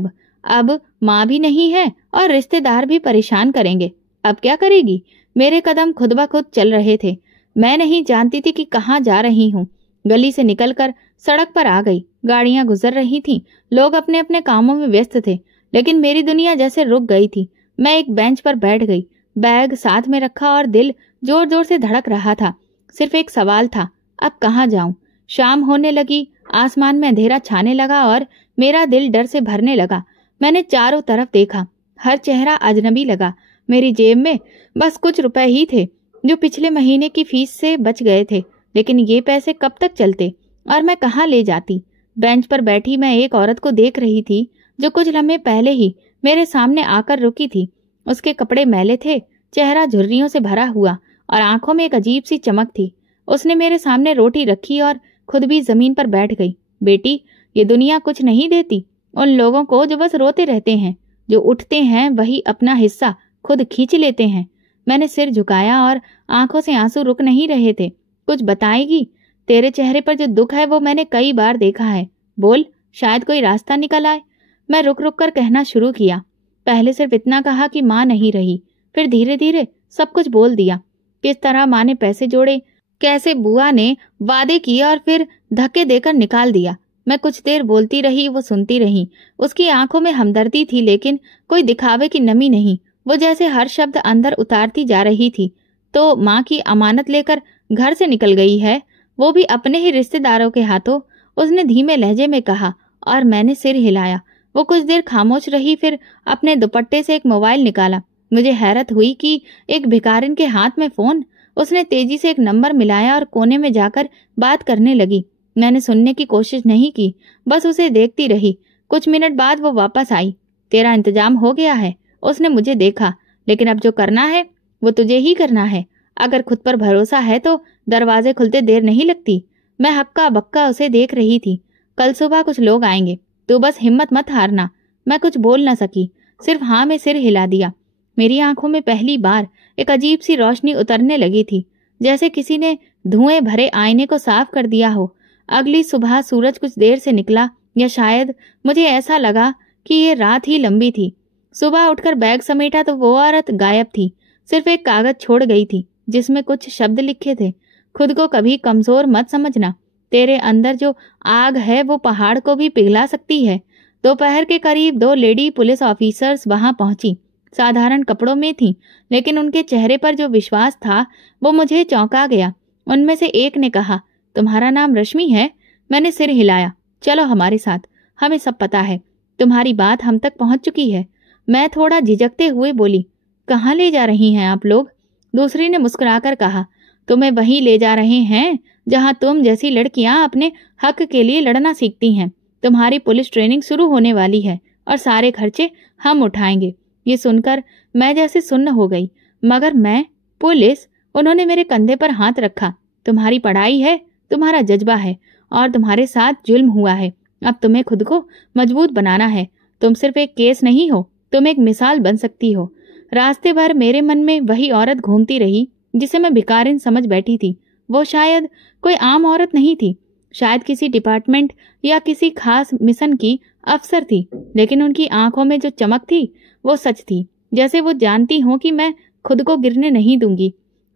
अब माँ भी नहीं है और रिश्तेदार भी परेशान करेंगे। अब क्या करेगी? मेरे कदम खुद ब खुद चल रहे थे। मैं नहीं जानती थी कि कहाँ जा रही हूँ। गली से निकलकर सड़क पर आ गई। गाड़ियां गुजर रही थीं, लोग अपने अपने कामों में व्यस्त थे, लेकिन मेरी दुनिया जैसे रुक गई थी। मैं एक बेंच पर बैठ गई, बैग साथ में रखा और दिल जोर जोर से धड़क रहा था। सिर्फ एक सवाल था, अब कहाँ जाऊं? शाम होने लगी, आसमान में अंधेरा छाने लगा और मेरा दिल डर से भरने लगा। मैंने चारों तरफ देखा, हर चेहरा अजनबी लगा। मेरी जेब में बस कुछ रुपए ही थे जो पिछले महीने की फीस से बच गए थे, लेकिन ये पैसे कब तक चलते और मैं कहाँ ले जाती? बेंच पर बैठी मैं एक औरत को देख रही थी जो कुछ लम्हे पहले ही मेरे सामने आकर रुकी थी। उसके कपड़े मैले थे, चेहरा झुर्रियों से भरा हुआ और आंखों में एक अजीब सी चमक थी। उसने मेरे सामने रोटी रखी और खुद भी जमीन पर बैठ गई। बेटी, ये दुनिया कुछ नहीं देती उन लोगों को जो बस रोते रहते हैं, जो उठते हैं वही अपना हिस्सा खुद खींच लेते हैं। मैंने सिर झुकाया और आंखों से आंसू रुक नहीं रहे थे। कुछ बताएगी? तेरे चेहरे पर जो दुख है वो मैंने कई बार देखा है। बोल, शायद कोई रास्ता निकल आए। मैं रुक रुक कर कहना शुरू किया। पहले सिर्फ इतना कहा कि माँ नहीं रही, फिर धीरे धीरे सब कुछ बोल दिया। किस तरह माँ ने पैसे जोड़े, कैसे बुआ ने वादे किए और फिर धक्के देकर निकाल दिया। मैं कुछ देर बोलती रही, वो सुनती रही। उसकी आंखों में हमदर्दी थी, लेकिन कोई दिखावे की नमी नहीं। वो जैसे हर शब्द अंदर उतारती जा रही थी। तो माँ की अमानत लेकर घर से निकल गई है, वो भी अपने ही रिश्तेदारों के हाथों, उसने धीमे लहजे में कहा और मैंने सिर हिलाया। वो कुछ देर खामोश रही, फिर अपने दुपट्टे से एक मोबाइल निकाला। मुझे हैरत हुई कि एक भिखारिन के हाथ में फोन। उसने तेजी से एक नंबर मिलाया और कोने में जाकर बात करने लगी। मैंने सुनने की कोशिश नहीं की, बस उसे देखती रही। कुछ मिनट बाद वो वापस आई। तेरा इंतजाम हो गया है, उसने मुझे देखा, लेकिन अब जो करना है वो तुझे ही करना है। अगर खुद पर भरोसा है तो दरवाजे खुलते देर नहीं लगती। मैं हक्का बक्का उसे देख रही थी। कल सुबह कुछ लोग आएंगे, तू बस हिम्मत मत हारना। मैं कुछ बोल न सकी, सिर्फ हाँ में सिर हिला दिया। मेरी आंखों में पहली बार एक अजीब सी रोशनी उतरने लगी थी, जैसे किसी ने धुएं भरे आईने को साफ कर दिया हो। अगली सुबह सूरज कुछ देर से निकला, या शायद मुझे ऐसा लगा कि ये रात ही लंबी थी। सुबह उठकर बैग समेटा तो वो औरत गायब थी। सिर्फ एक कागज छोड़ गई थी जिसमें कुछ शब्द लिखे थे। खुद को कभी कमजोर मत समझना, तेरे अंदर जो आग है वो पहाड़ को भी पिघला सकती है। दोपहर के करीब 2 लेडी पुलिस ऑफिसर्स वहां पहुंची। साधारण कपड़ों में थीं, लेकिन उनके चेहरे पर जो विश्वास था वो मुझे चौंका गया। उनमें से एक ने कहा, तुम्हारा नाम रश्मि है? मैंने सिर हिलाया। चलो हमारे साथ, हमें सब पता है, तुम्हारी बात हम तक पहुंच चुकी है। मैं थोड़ा झिझकते हुए बोली, कहाँ ले जा रही हैं आप लोग? दूसरी ने मुस्कुराकर कहा, तुम्हें वहीं ले जा रहे हैं जहां तुम जैसी लड़कियां अपने हक के लिए लड़ना सीखती हैं। तुम्हारी पुलिस ट्रेनिंग शुरू होने वाली है और सारे खर्चे हम उठाएंगे। ये सुनकर मैं जैसे सुन्न हो गई। मगर मैं पुलिस? उन्होंने मेरे कंधे पर हाथ रखा। तुम्हारी पढ़ाई है, तुम्हारा जज्बा है और तुम्हारे साथ जुल्म हुआ है। अब तुम्हें खुद को मजबूत बनाना है। तुम सिर्फ एक केस नहीं हो, तुम एक मिसाल बन सकती हो। रास्ते भर मेरे मन में वही औरत घूमती रही जिसे मैं भिखारिन समझ बैठी थी। वो शायद कोई आम औरत नहीं थी, शायद किसी डिपार्टमेंट या किसी खास मिशन की अफसर थी, लेकिन उनकी आंखों में जो चमक थी वो सच थी, जैसे वो जानती हो कि मैं खुद को गिरने नहीं दूंगी।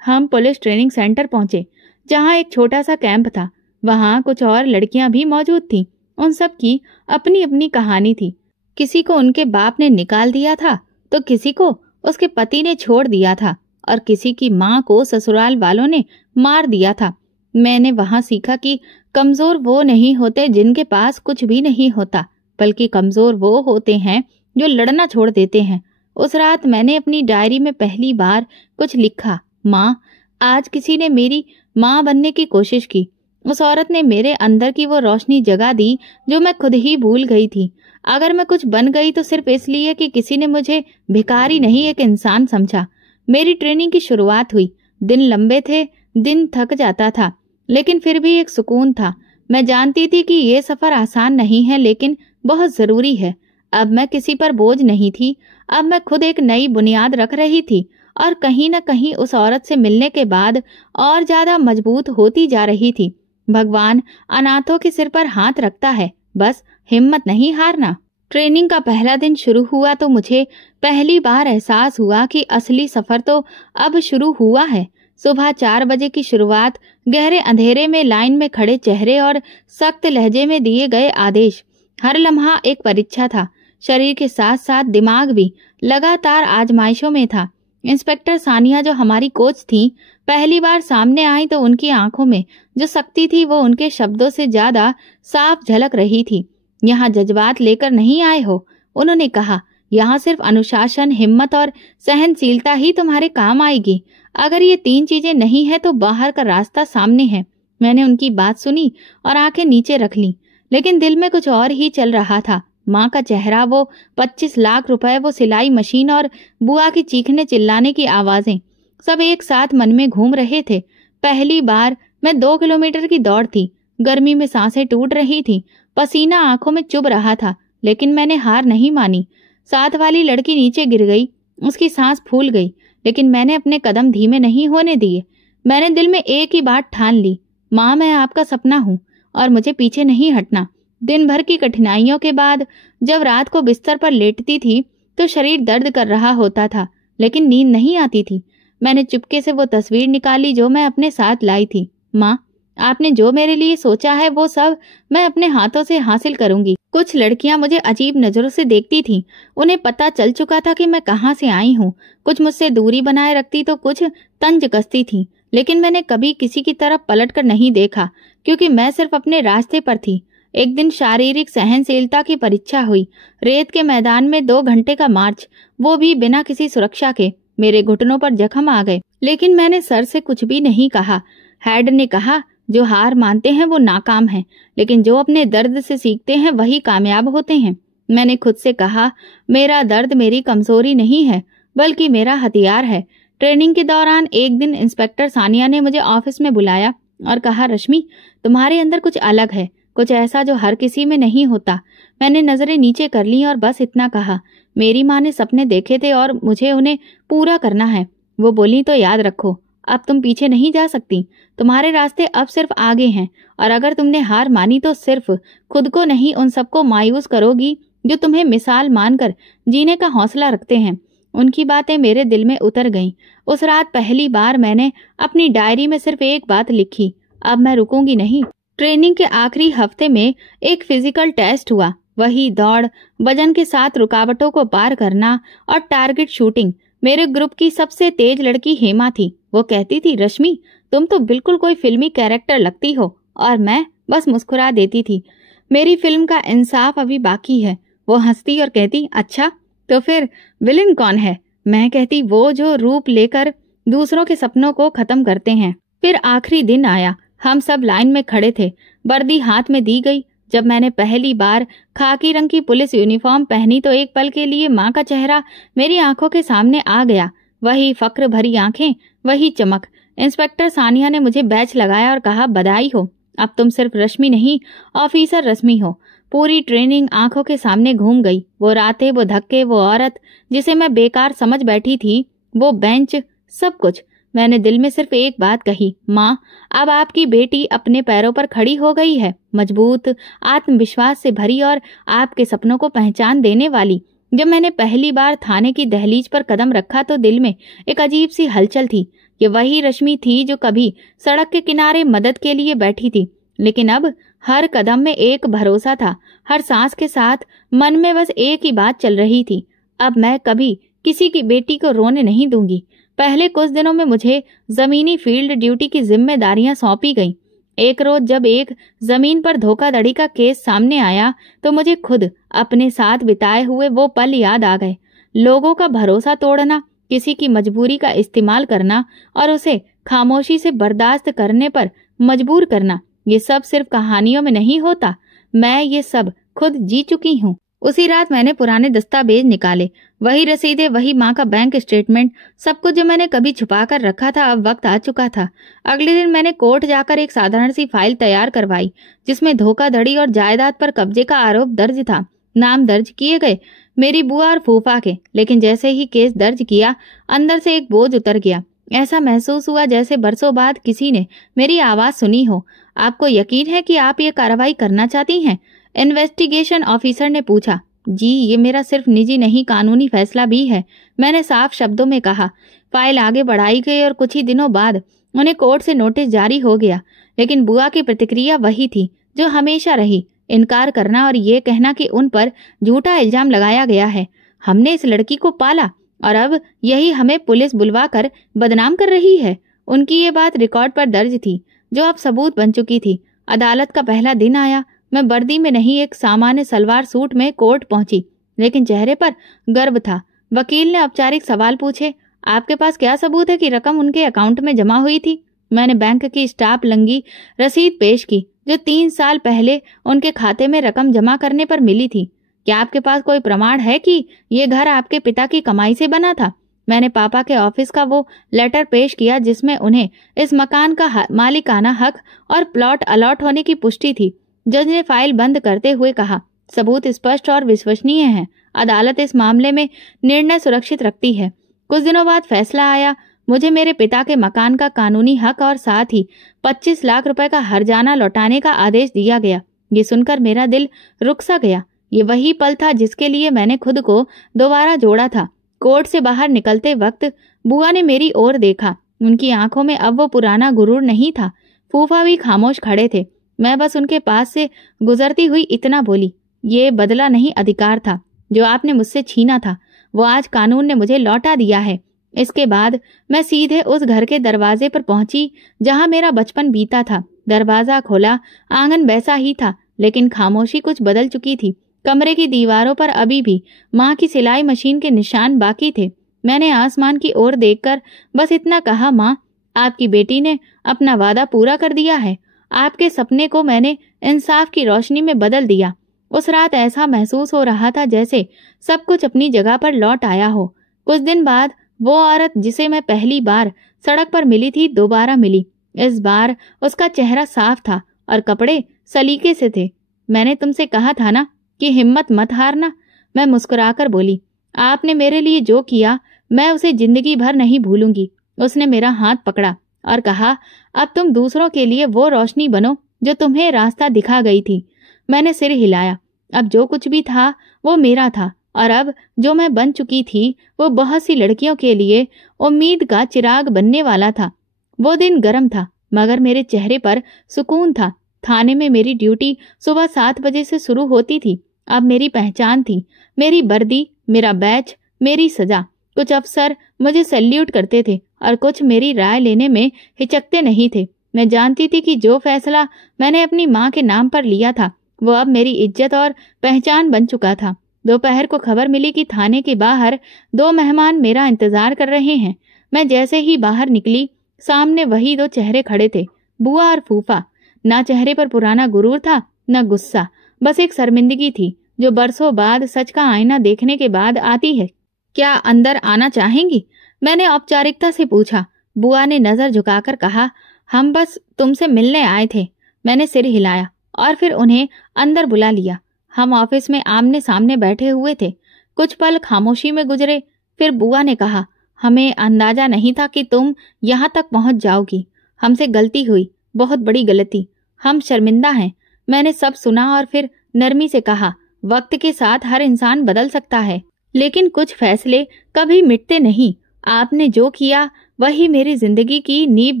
हम पुलिस ट्रेनिंग सेंटर पहुंचे, जहां एक छोटा सा कैंप था। वहां कुछ और लड़कियां भी मौजूद थीं। उन सब की अपनी अपनी कहानी थी। किसी को उनके बाप ने निकाल दिया था, तो किसी को उसके पति ने छोड़ दिया था और किसी की माँ को ससुराल वालों ने मार दिया था। मैंने वहां सीखा कि कमजोर वो नहीं होते जिनके पास कुछ भी नहीं होता, बल्कि कमजोर वो होते हैं जो लड़ना छोड़ देते हैं। उस रात मैंने अपनी डायरी में पहली बार कुछ लिखा। माँ, आज किसी ने मेरी माँ बनने की कोशिश की। उस औरत ने मेरे अंदर की वो रोशनी जगा दी जो मैं खुद ही भूल गई थी। अगर मैं कुछ बन गई तो सिर्फ इसलिए कि किसी ने मुझे भिखारी नहीं एक इंसान समझा। मेरी ट्रेनिंग की शुरुआत हुई। दिन लंबे थे, दिन थक जाता था, लेकिन फिर भी एक सुकून था। मैं जानती थी कि ये सफर आसान नहीं है, लेकिन बहुत जरूरी है। अब मैं किसी पर बोझ नहीं थी। अब मैं खुद एक नई बुनियाद रख रही थी और कहीं न कहीं उस औरत से मिलने के बाद और ज्यादा मजबूत होती जा रही थी। भगवान अनाथों के सिर पर हाथ रखता है, बस हिम्मत नहीं हारना। ट्रेनिंग का पहला दिन शुरू हुआ तो मुझे पहली बार एहसास हुआ कि असली सफर तो अब शुरू हुआ है। सुबह 4 बजे की शुरुआत, गहरे अंधेरे में लाइन में खड़े चेहरे और सख्त लहजे में दिए गए आदेश। हर लम्हा एक परीक्षा था। शरीर के साथ साथ दिमाग भी लगातार आजमाइशों में था। इंस्पेक्टर सानिया जो हमारी कोच थी, पहली बार सामने आई तो उनकी आंखों में जो शक्ति थी वो उनके शब्दों से ज्यादा साफ झलक रही थी। यहाँ जज्बात लेकर नहीं आए हो, उन्होंने कहा। यहाँ सिर्फ अनुशासन, हिम्मत और सहनशीलता ही तुम्हारे काम आएगी। अगर ये 3 चीजें नहीं है तो बाहर का रास्ता सामने है। मैंने उनकी बात सुनी और आंखें नीचे रख ली, लेकिन दिल में कुछ और ही चल रहा था। माँ का चेहरा, वो 25 लाख रुपए, वो सिलाई मशीन और बुआ की चीखने चिल्लाने की आवाजें, सब एक साथ मन में घूम रहे थे। पहली बार मैं 2 किलोमीटर की दौड़ थी। गर्मी में सांसें टूट रही थी, पसीना आंखों में चुभ रहा था, लेकिन मैंने हार नहीं मानी। साथ वाली लड़की नीचे गिर गई, उसकी सांस फूल गई, लेकिन मैंने अपने कदम धीमे नहीं होने दिए। मैंने दिल में एक ही बात ठान ली, माँ मैं आपका सपना हूँ और मुझे पीछे नहीं हटना। दिन भर की कठिनाइयों के बाद जब रात को बिस्तर पर लेटती थी तो शरीर दर्द कर रहा होता था, लेकिन नींद नहीं आती थी। मैंने चुपके से वो तस्वीर निकाली जो मैं अपने साथ लाई थी। माँ, आपने जो मेरे लिए सोचा है वो सब मैं अपने हाथों से हासिल करूंगी। कुछ लड़कियां मुझे अजीब नजरों से देखती थीं। उन्हें पता चल चुका था कि मैं कहाँ से आई हूँ। कुछ मुझसे दूरी बनाए रखती तो कुछ तंज कसती थीं, लेकिन मैंने कभी किसी की तरफ पलटकर नहीं देखा, क्योंकि मैं सिर्फ अपने रास्ते पर थी। एक दिन शारीरिक सहनशीलता की परीक्षा हुई। रेत के मैदान में 2 घंटे का मार्च, वो भी बिना किसी सुरक्षा के। मेरे घुटनों पर जख्म आ गए, लेकिन मैंने सर से कुछ भी नहीं कहा। हेड ने कहा, जो हार मानते हैं वो नाकाम हैं, लेकिन जो अपने दर्द से सीखते हैं वही कामयाब होते हैं। मैंने खुद से कहा, मेरा दर्द मेरी कमजोरी नहीं है, बल्कि मेरा हथियार है। ट्रेनिंग के दौरान एक दिन इंस्पेक्टर सानिया ने मुझे ऑफिस में बुलाया और कहा, रश्मि, तुम्हारे अंदर कुछ अलग है, कुछ ऐसा जो हर किसी में नहीं होता। मैंने नजरें नीचे कर ली और बस इतना कहा, मेरी माँ ने सपने देखे थे और मुझे उन्हें पूरा करना है। वो बोली, तो याद रखो, अब तुम पीछे नहीं जा सकती। तुम्हारे रास्ते अब सिर्फ आगे हैं, और अगर तुमने हार मानी तो सिर्फ खुद को नहीं, उन सबको मायूस करोगी जो तुम्हें मिसाल मानकर जीने का हौसला रखते हैं। उनकी बातें मेरे दिल में उतर गईं। उस रात पहली बार मैंने अपनी डायरी में सिर्फ एक बात लिखी, अब मैं रुकूंगी नहीं। ट्रेनिंग के आखिरी हफ्ते में एक फिजिकल टेस्ट हुआ। वही दौड़, वजन के साथ रुकावटों को पार करना और टारगेट शूटिंग। मेरे ग्रुप की सबसे तेज लड़की हेमा थी। वो कहती थी, रश्मि, तुम तो बिल्कुल कोई फिल्मी कैरेक्टर लगती हो, और मैं बस मुस्कुरा देती थी। मेरी फिल्म का इंसाफ अभी बाकी है। वो हंसती और कहती, अच्छा तो फिर विलन कौन है? मैं कहती, वो जो रूप लेकर दूसरों के सपनों को खत्म करते हैं। फिर आखिरी दिन आया। हम सब लाइन में खड़े थे। वर्दी हाथ में दी गई। जब मैंने पहली बार खाकी रंग की पुलिस यूनिफॉर्म पहनी तो एक पल के लिए माँ का चेहरा मेरी आंखों के सामने आ गया। वही फक्र भरी आंखें, वही चमक। इंस्पेक्टर सानिया ने मुझे बैच लगाया और कहा, बधाई हो, अब तुम सिर्फ रश्मि नहीं, ऑफिसर रश्मि हो। पूरी ट्रेनिंग आंखों के सामने घूम गई। वो रातें, वो धक्के, वो औरत जिसे मैं बेकार समझ बैठी थी, वो बेंच, सब कुछ। मैंने दिल में सिर्फ एक बात कही, माँ, अब आपकी बेटी अपने पैरों पर खड़ी हो गई है, मजबूत, आत्मविश्वास से भरी और आपके सपनों को पहचान देने वाली। जब मैंने पहली बार थाने की दहलीज पर कदम रखा तो दिल में एक अजीब सी हलचल थी। ये वही रश्मि थी जो कभी सड़क के किनारे मदद के लिए बैठी थी, लेकिन अब हर कदम में एक भरोसा था। हर सांस के साथ मन में बस एक ही बात चल रही थी, अब मैं कभी किसी की बेटी को रोने नहीं दूंगी। पहले कुछ दिनों में मुझे जमीनी फील्ड ड्यूटी की जिम्मेदारियां सौंपी गईं। एक रोज जब एक जमीन पर धोखाधड़ी का केस सामने आया तो मुझे खुद अपने साथ बिताए हुए वो पल याद आ गए। लोगों का भरोसा तोड़ना, किसी की मजबूरी का इस्तेमाल करना और उसे खामोशी से बर्दाश्त करने पर मजबूर करना, ये सब सिर्फ कहानियों में नहीं होता। मैं ये सब खुद जी चुकी हूँ। उसी रात मैंने पुराने दस्तावेज निकाले, वही रसीदें, वही माँ का बैंक स्टेटमेंट, सब कुछ जो मैंने कभी छुपा कर रखा था अब वक्त आ चुका था। अगले दिन मैंने कोर्ट जाकर एक साधारण सी फाइल तैयार करवाई जिसमें धोखाधड़ी और जायदाद पर कब्जे का आरोप दर्ज था। नाम दर्ज किए गए मेरी बुआ और फूफा के, लेकिन जैसे ही केस दर्ज किया अंदर से एक बोझ उतर गया। ऐसा महसूस हुआ जैसे बरसों बाद किसी ने मेरी आवाज सुनी हो। आपको यकीन है कि आप ये कार्रवाई करना चाहती हैं? इन्वेस्टिगेशन ऑफिसर ने पूछा। जी, ये मेरा सिर्फ निजी नहीं, कानूनी फैसला भी है, मैंने साफ शब्दों में कहा। फाइल आगे बढ़ाई गई और कुछ ही दिनों बाद उन्हें कोर्ट से नोटिस जारी हो गया, लेकिन बुआ की प्रतिक्रिया वही थी जो हमेशा रही, इनकार करना और ये कहना कि उन पर झूठा इल्जाम लगाया गया है। हमने इस लड़की को पाला और अब यही हमें पुलिस बुलवा कर बदनाम कर रही है। उनकी ये बात रिकॉर्ड पर दर्ज थी जो अब सबूत बन चुकी थी। अदालत का पहला दिन आया। मैं वर्दी में नहीं, एक सामान्य सलवार सूट में कोर्ट पहुंची, लेकिन चेहरे पर गर्व था। वकील ने औपचारिक सवाल पूछे। आपके पास क्या सबूत है कि रकम उनके अकाउंट में जमा हुई थी? मैंने बैंक की स्टाफ लंगी रसीद पेश की जो 3 साल पहले उनके खाते में रकम जमा करने पर मिली थी। क्या आपके पास कोई प्रमाण है कि ये घर आपके पिता की कमाई से बना था? मैंने पापा के ऑफिस का वो लेटर पेश किया जिसमें उन्हें इस मकान का मालिकाना हक और प्लॉट अलॉट होने की पुष्टि थी। जज ने फाइल बंद करते हुए कहा, सबूत स्पष्ट और विश्वसनीय हैं। अदालत इस मामले में निर्णय सुरक्षित रखती है। कुछ दिनों बाद फैसला आया। मुझे मेरे पिता के मकान का कानूनी हक और साथ ही 25 लाख रुपए का हर्जाना लौटाने का आदेश दिया गया। ये सुनकर मेरा दिल रुक सा गया। ये वही पल था जिसके लिए मैंने खुद को दोबारा जोड़ा था। कोर्ट से बाहर निकलते वक्त बुआ ने मेरी ओर देखा। उनकी आंखों में अब वो पुराना गुरूर नहीं था। फूफा भी खामोश खड़े थे। मैं बस उनके पास से गुजरती हुई इतना बोली, ये बदला नहीं, अधिकार था जो आपने मुझसे छीना था, वो आज कानून ने मुझे लौटा दिया है। इसके बाद मैं सीधे उस घर के दरवाजे पर पहुंची जहां मेरा बचपन बीता था। दरवाजा खोला, आंगन वैसा ही था, लेकिन खामोशी कुछ बदल चुकी थी। कमरे की दीवारों पर अभी भी माँ की सिलाई मशीन के निशान बाकी थे। मैंने आसमान की ओर देखकर बस इतना कहा, माँ, आपकी बेटी ने अपना वादा पूरा कर दिया है। आपके सपने को मैंने इंसाफ की रोशनी में बदल दिया। उस रात ऐसा महसूस हो रहा था जैसे सब कुछ अपनी जगह पर लौट आया हो। कुछ दिन बाद वो औरत जिसे मैं पहली बार सड़क पर मिली थी दोबारा मिली। इस बार उसका चेहरा साफ था और कपड़े सलीके से थे। मैंने तुमसे कहा था ना कि हिम्मत मत हारना, मैं मुस्कुराकर बोली। आपने मेरे लिए जो किया मैं उसे जिंदगी भर नहीं भूलूंगी। उसने मेरा हाथ पकड़ा और कहा, अब तुम दूसरों के लिए वो रोशनी बनो जो तुम्हें रास्ता दिखा गई थी। मैंने सिर हिलाया। अब जो कुछ भी था वो मेरा था और अब जो मैं बन चुकी थी वो बहुत सी लड़कियों के लिए उम्मीद का चिराग बनने वाला था। वो दिन गर्म था मगर मेरे चेहरे पर सुकून था। थाने में मेरी ड्यूटी सुबह 7 बजे से शुरू होती थी। अब मेरी पहचान थी, मेरी वर्दी, मेरा बैच, मेरी सजा। कुछ अफसर मुझे सैल्यूट करते थे और कुछ मेरी राय लेने में हिचकते नहीं थे। मैं जानती थी कि जो फैसला मैंने अपनी माँ के नाम पर लिया था वो अब मेरी इज्जत और पहचान बन चुका था। दोपहर को खबर मिली कि थाने के बाहर 2 मेहमान मेरा इंतजार कर रहे हैं। मैं जैसे ही बाहर निकली, सामने वही 2 चेहरे खड़े थे, बुआ और फूफा। ना चेहरे पर पुराना गुरूर था, न गुस्सा, बस एक शर्मिंदगी थी जो बरसों बाद सच का आईना देखने के बाद आती है। क्या अंदर आना चाहेंगी? मैंने औपचारिकता से पूछा। बुआ ने नजर झुकाकर कहा, हम बस तुमसे मिलने आए थे। मैंने सिर हिलाया और फिर उन्हें अंदर बुला लिया। हम ऑफिस में आमने सामने बैठे हुए थे। कुछ पल खामोशी में गुजरे। फिर बुआ ने कहा, हमें अंदाजा नहीं था कि तुम यहाँ तक पहुँच जाओगी। हमसे गलती हुई, बहुत बड़ी गलती। हम शर्मिंदा हैं। मैंने सब सुना और फिर नरमी से कहा, वक्त के साथ हर इंसान बदल सकता है, लेकिन कुछ फैसले कभी मिटते नहीं। आपने जो किया वही मेरी जिंदगी की नींव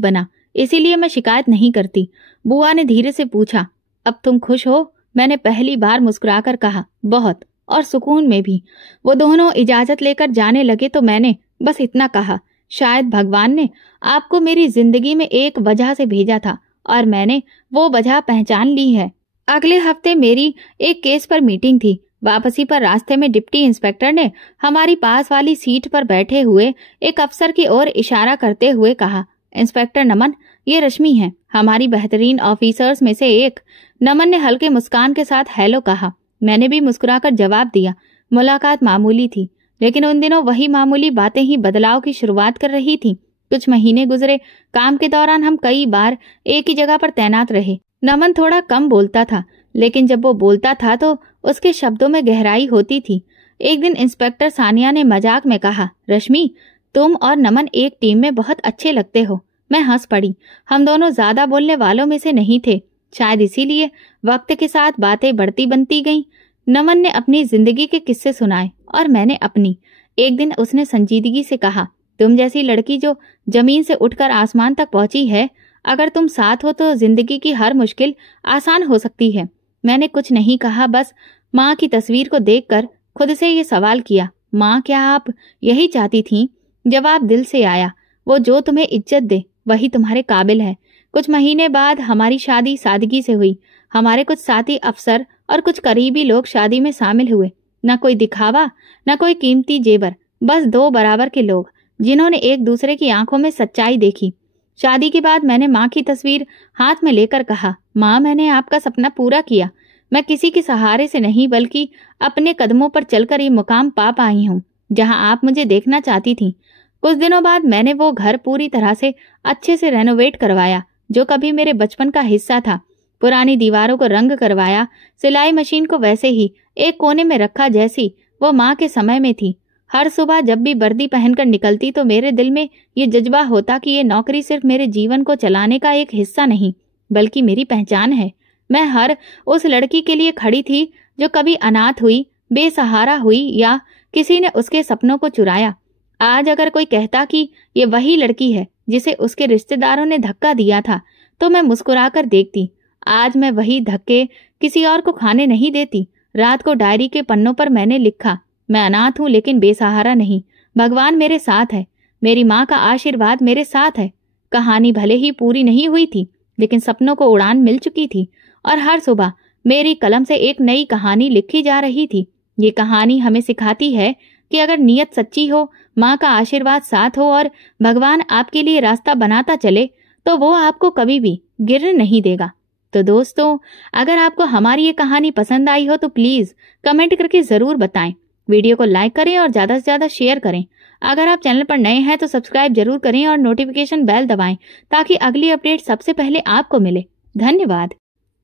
बना, इसीलिए मैं शिकायत नहीं करती। बुआ ने धीरे से पूछा, अब तुम खुश हो? मैंने पहली बार मुस्कुराकर कहा, बहुत, और सुकून में भी। वो दोनों इजाजत लेकर जाने लगे तो मैंने बस इतना कहा, शायद भगवान ने आपको मेरी जिंदगी में एक वजह से भेजा था और मैंने वो वजह पहचान ली है। अगले हफ्ते मेरी एक केस पर मीटिंग थी। वापसी पर रास्ते में डिप्टी इंस्पेक्टर ने हमारी पास वाली सीट पर बैठे हुए एक अफसर की ओर इशारा करते हुए कहा, इंस्पेक्टर नमन, ये रश्मि है, हमारी बेहतरीन ऑफिसर्स में से एक। नमन ने हल्के मुस्कान के साथ हेलो कहा। मैंने भी मुस्कुराकर जवाब दिया। मुलाकात मामूली थी, लेकिन उन दिनों वही मामूली बातें ही बदलाव की शुरुआत कर रही थी। कुछ महीने गुजरे। काम के दौरान हम कई बार एक ही जगह पर तैनात रहे। नमन थोड़ा कम बोलता था, लेकिन जब वो बोलता था तो उसके शब्दों में गहराई होती थी। एक दिन इंस्पेक्टर सानिया ने मजाक में कहा, रश्मि, तुम और नमन एक टीम में बहुत अच्छे लगते हो। मैं हंस पड़ी। हम दोनों ज्यादा बोलने वालों में से नहीं थे, शायद इसीलिए वक्त के साथ बातें बढ़ती बनती गईं। नमन ने अपनी जिंदगी के किस्से सुनाए और मैंने अपनी। एक दिन उसने संजीदगी से कहा, तुम जैसी लड़की जो जमीन से उठकर आसमान तक पहुंची है, अगर तुम साथ हो तो जिंदगी की हर मुश्किल आसान हो सकती है। मैंने कुछ नहीं कहा, बस माँ की तस्वीर को देखकर खुद से ये सवाल किया, माँ क्या आप यही चाहती थीं? जवाब दिल से आया, वो जो तुम्हें इज्जत दे वही तुम्हारे काबिल है। कुछ महीने बाद हमारी शादी सादगी से हुई। हमारे कुछ साथी अफसर और कुछ करीबी लोग शादी में शामिल हुए। न कोई दिखावा, न कोई कीमती जेवर, बस दो बराबर के लोग जिन्होंने एक दूसरे की आंखों में सच्चाई देखी। शादी के बाद मैंने माँ की तस्वीर हाथ में लेकर कहा, माँ, मैंने आपका सपना पूरा किया। मैं किसी के सहारे से नहीं बल्कि अपने कदमों पर चलकर ये मुकाम पा पाई हूँ जहाँ आप मुझे देखना चाहती थी। कुछ दिनों बाद मैंने वो घर पूरी तरह से अच्छे से रेनोवेट करवाया जो कभी मेरे बचपन का हिस्सा था। पुरानी दीवारों को रंग करवाया, सिलाई मशीन को वैसे ही एक कोने में रखा जैसी वो माँ के समय में थी। हर सुबह जब भी वर्दी पहनकर निकलती तो मेरे दिल में ये जज्बा होता कि ये नौकरी सिर्फ मेरे जीवन को चलाने का एक हिस्सा नहीं बल्कि मेरी पहचान है। मैं हर उस लड़की के लिए खड़ी थी जो कभी अनाथ हुई, बेसहारा हुई या किसी ने उसके सपनों को चुराया। आज अगर कोई कहता कि ये वही लड़की है जिसे उसके रिश्तेदारों ने धक्का दिया था तो मैं मुस्कुराकर देखती। आज मैं वही धक्के किसी और को खाने नहीं देती। रात को डायरी के पन्नों पर मैंने लिखा, मैं अनाथ हूँ लेकिन बेसहारा नहीं। भगवान मेरे साथ है, मेरी माँ का आशीर्वाद मेरे साथ है। कहानी भले ही पूरी नहीं हुई थी लेकिन सपनों को उड़ान मिल चुकी थी और हर सुबह मेरी कलम से एक नई कहानी लिखी जा रही थी। ये कहानी हमें सिखाती है कि अगर नीयत सच्ची हो, माँ का आशीर्वाद साथ हो और भगवान आपके लिए रास्ता बनाता चले तो वो आपको कभी भी गिरने नहीं देगा। तो दोस्तों, अगर आपको हमारी ये कहानी पसंद आई हो तो प्लीज कमेंट करके जरूर बताएं। वीडियो को लाइक करें और ज्यादा से ज्यादा शेयर करें। अगर आप चैनल पर नए हैं तो सब्सक्राइब जरूर करें और नोटिफिकेशन बेल दबाएं ताकि अगली अपडेट सबसे पहले आपको मिले। धन्यवाद।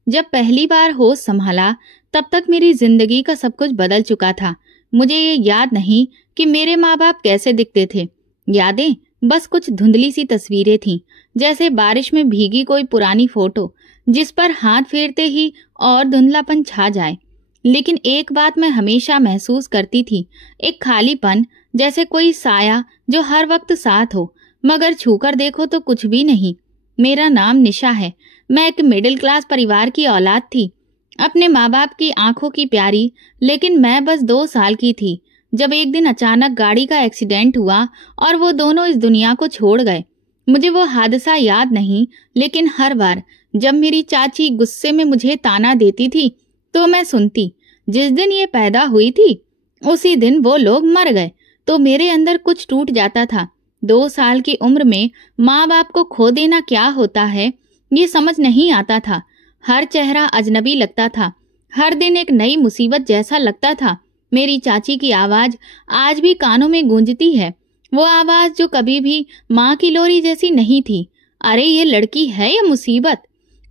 जब पहली बार होश संभाला तब तक मेरी जिंदगी का सब कुछ बदल चुका था। मुझे ये याद नहीं कि मेरे माँ बाप कैसे दिखते थे। यादें बस कुछ धुंधली सी तस्वीरें थीं, जैसे बारिश में भीगी कोई पुरानी फोटो जिस पर हाथ फेरते ही और धुंधलापन छा जाए। लेकिन एक बात मैं हमेशा महसूस करती थी, एक खालीपन, जैसे कोई साया जो हर वक्त साथ हो मगर छूकर देखो तो कुछ भी नहीं। मेरा नाम निशा है। मैं एक मिडिल क्लास परिवार की औलाद थी, अपने माँ बाप की आंखों की प्यारी। लेकिन मैं बस 2 साल की थी जब एक दिन अचानक गाड़ी का एक्सीडेंट हुआ और वो दोनों इस दुनिया को छोड़ गए। मुझे वो हादसा याद नहीं, लेकिन हर बार जब मेरी चाची गुस्से में मुझे ताना देती थी तो मैं सुनती, जिस दिन ये पैदा हुई थी उसी दिन वो लोग मर गए। तो मेरे अंदर कुछ टूट जाता था। 2 साल की उम्र में माँ बाप को खो देना क्या होता है ये समझ नहीं आता था। हर चेहरा अजनबी लगता था, हर दिन एक नई मुसीबत जैसा लगता था। मेरी चाची की आवाज आज भी कानों में गूंजती है, वो आवाज जो कभी भी माँ की लोरी जैसी नहीं थी। अरे ये लड़की है या मुसीबत,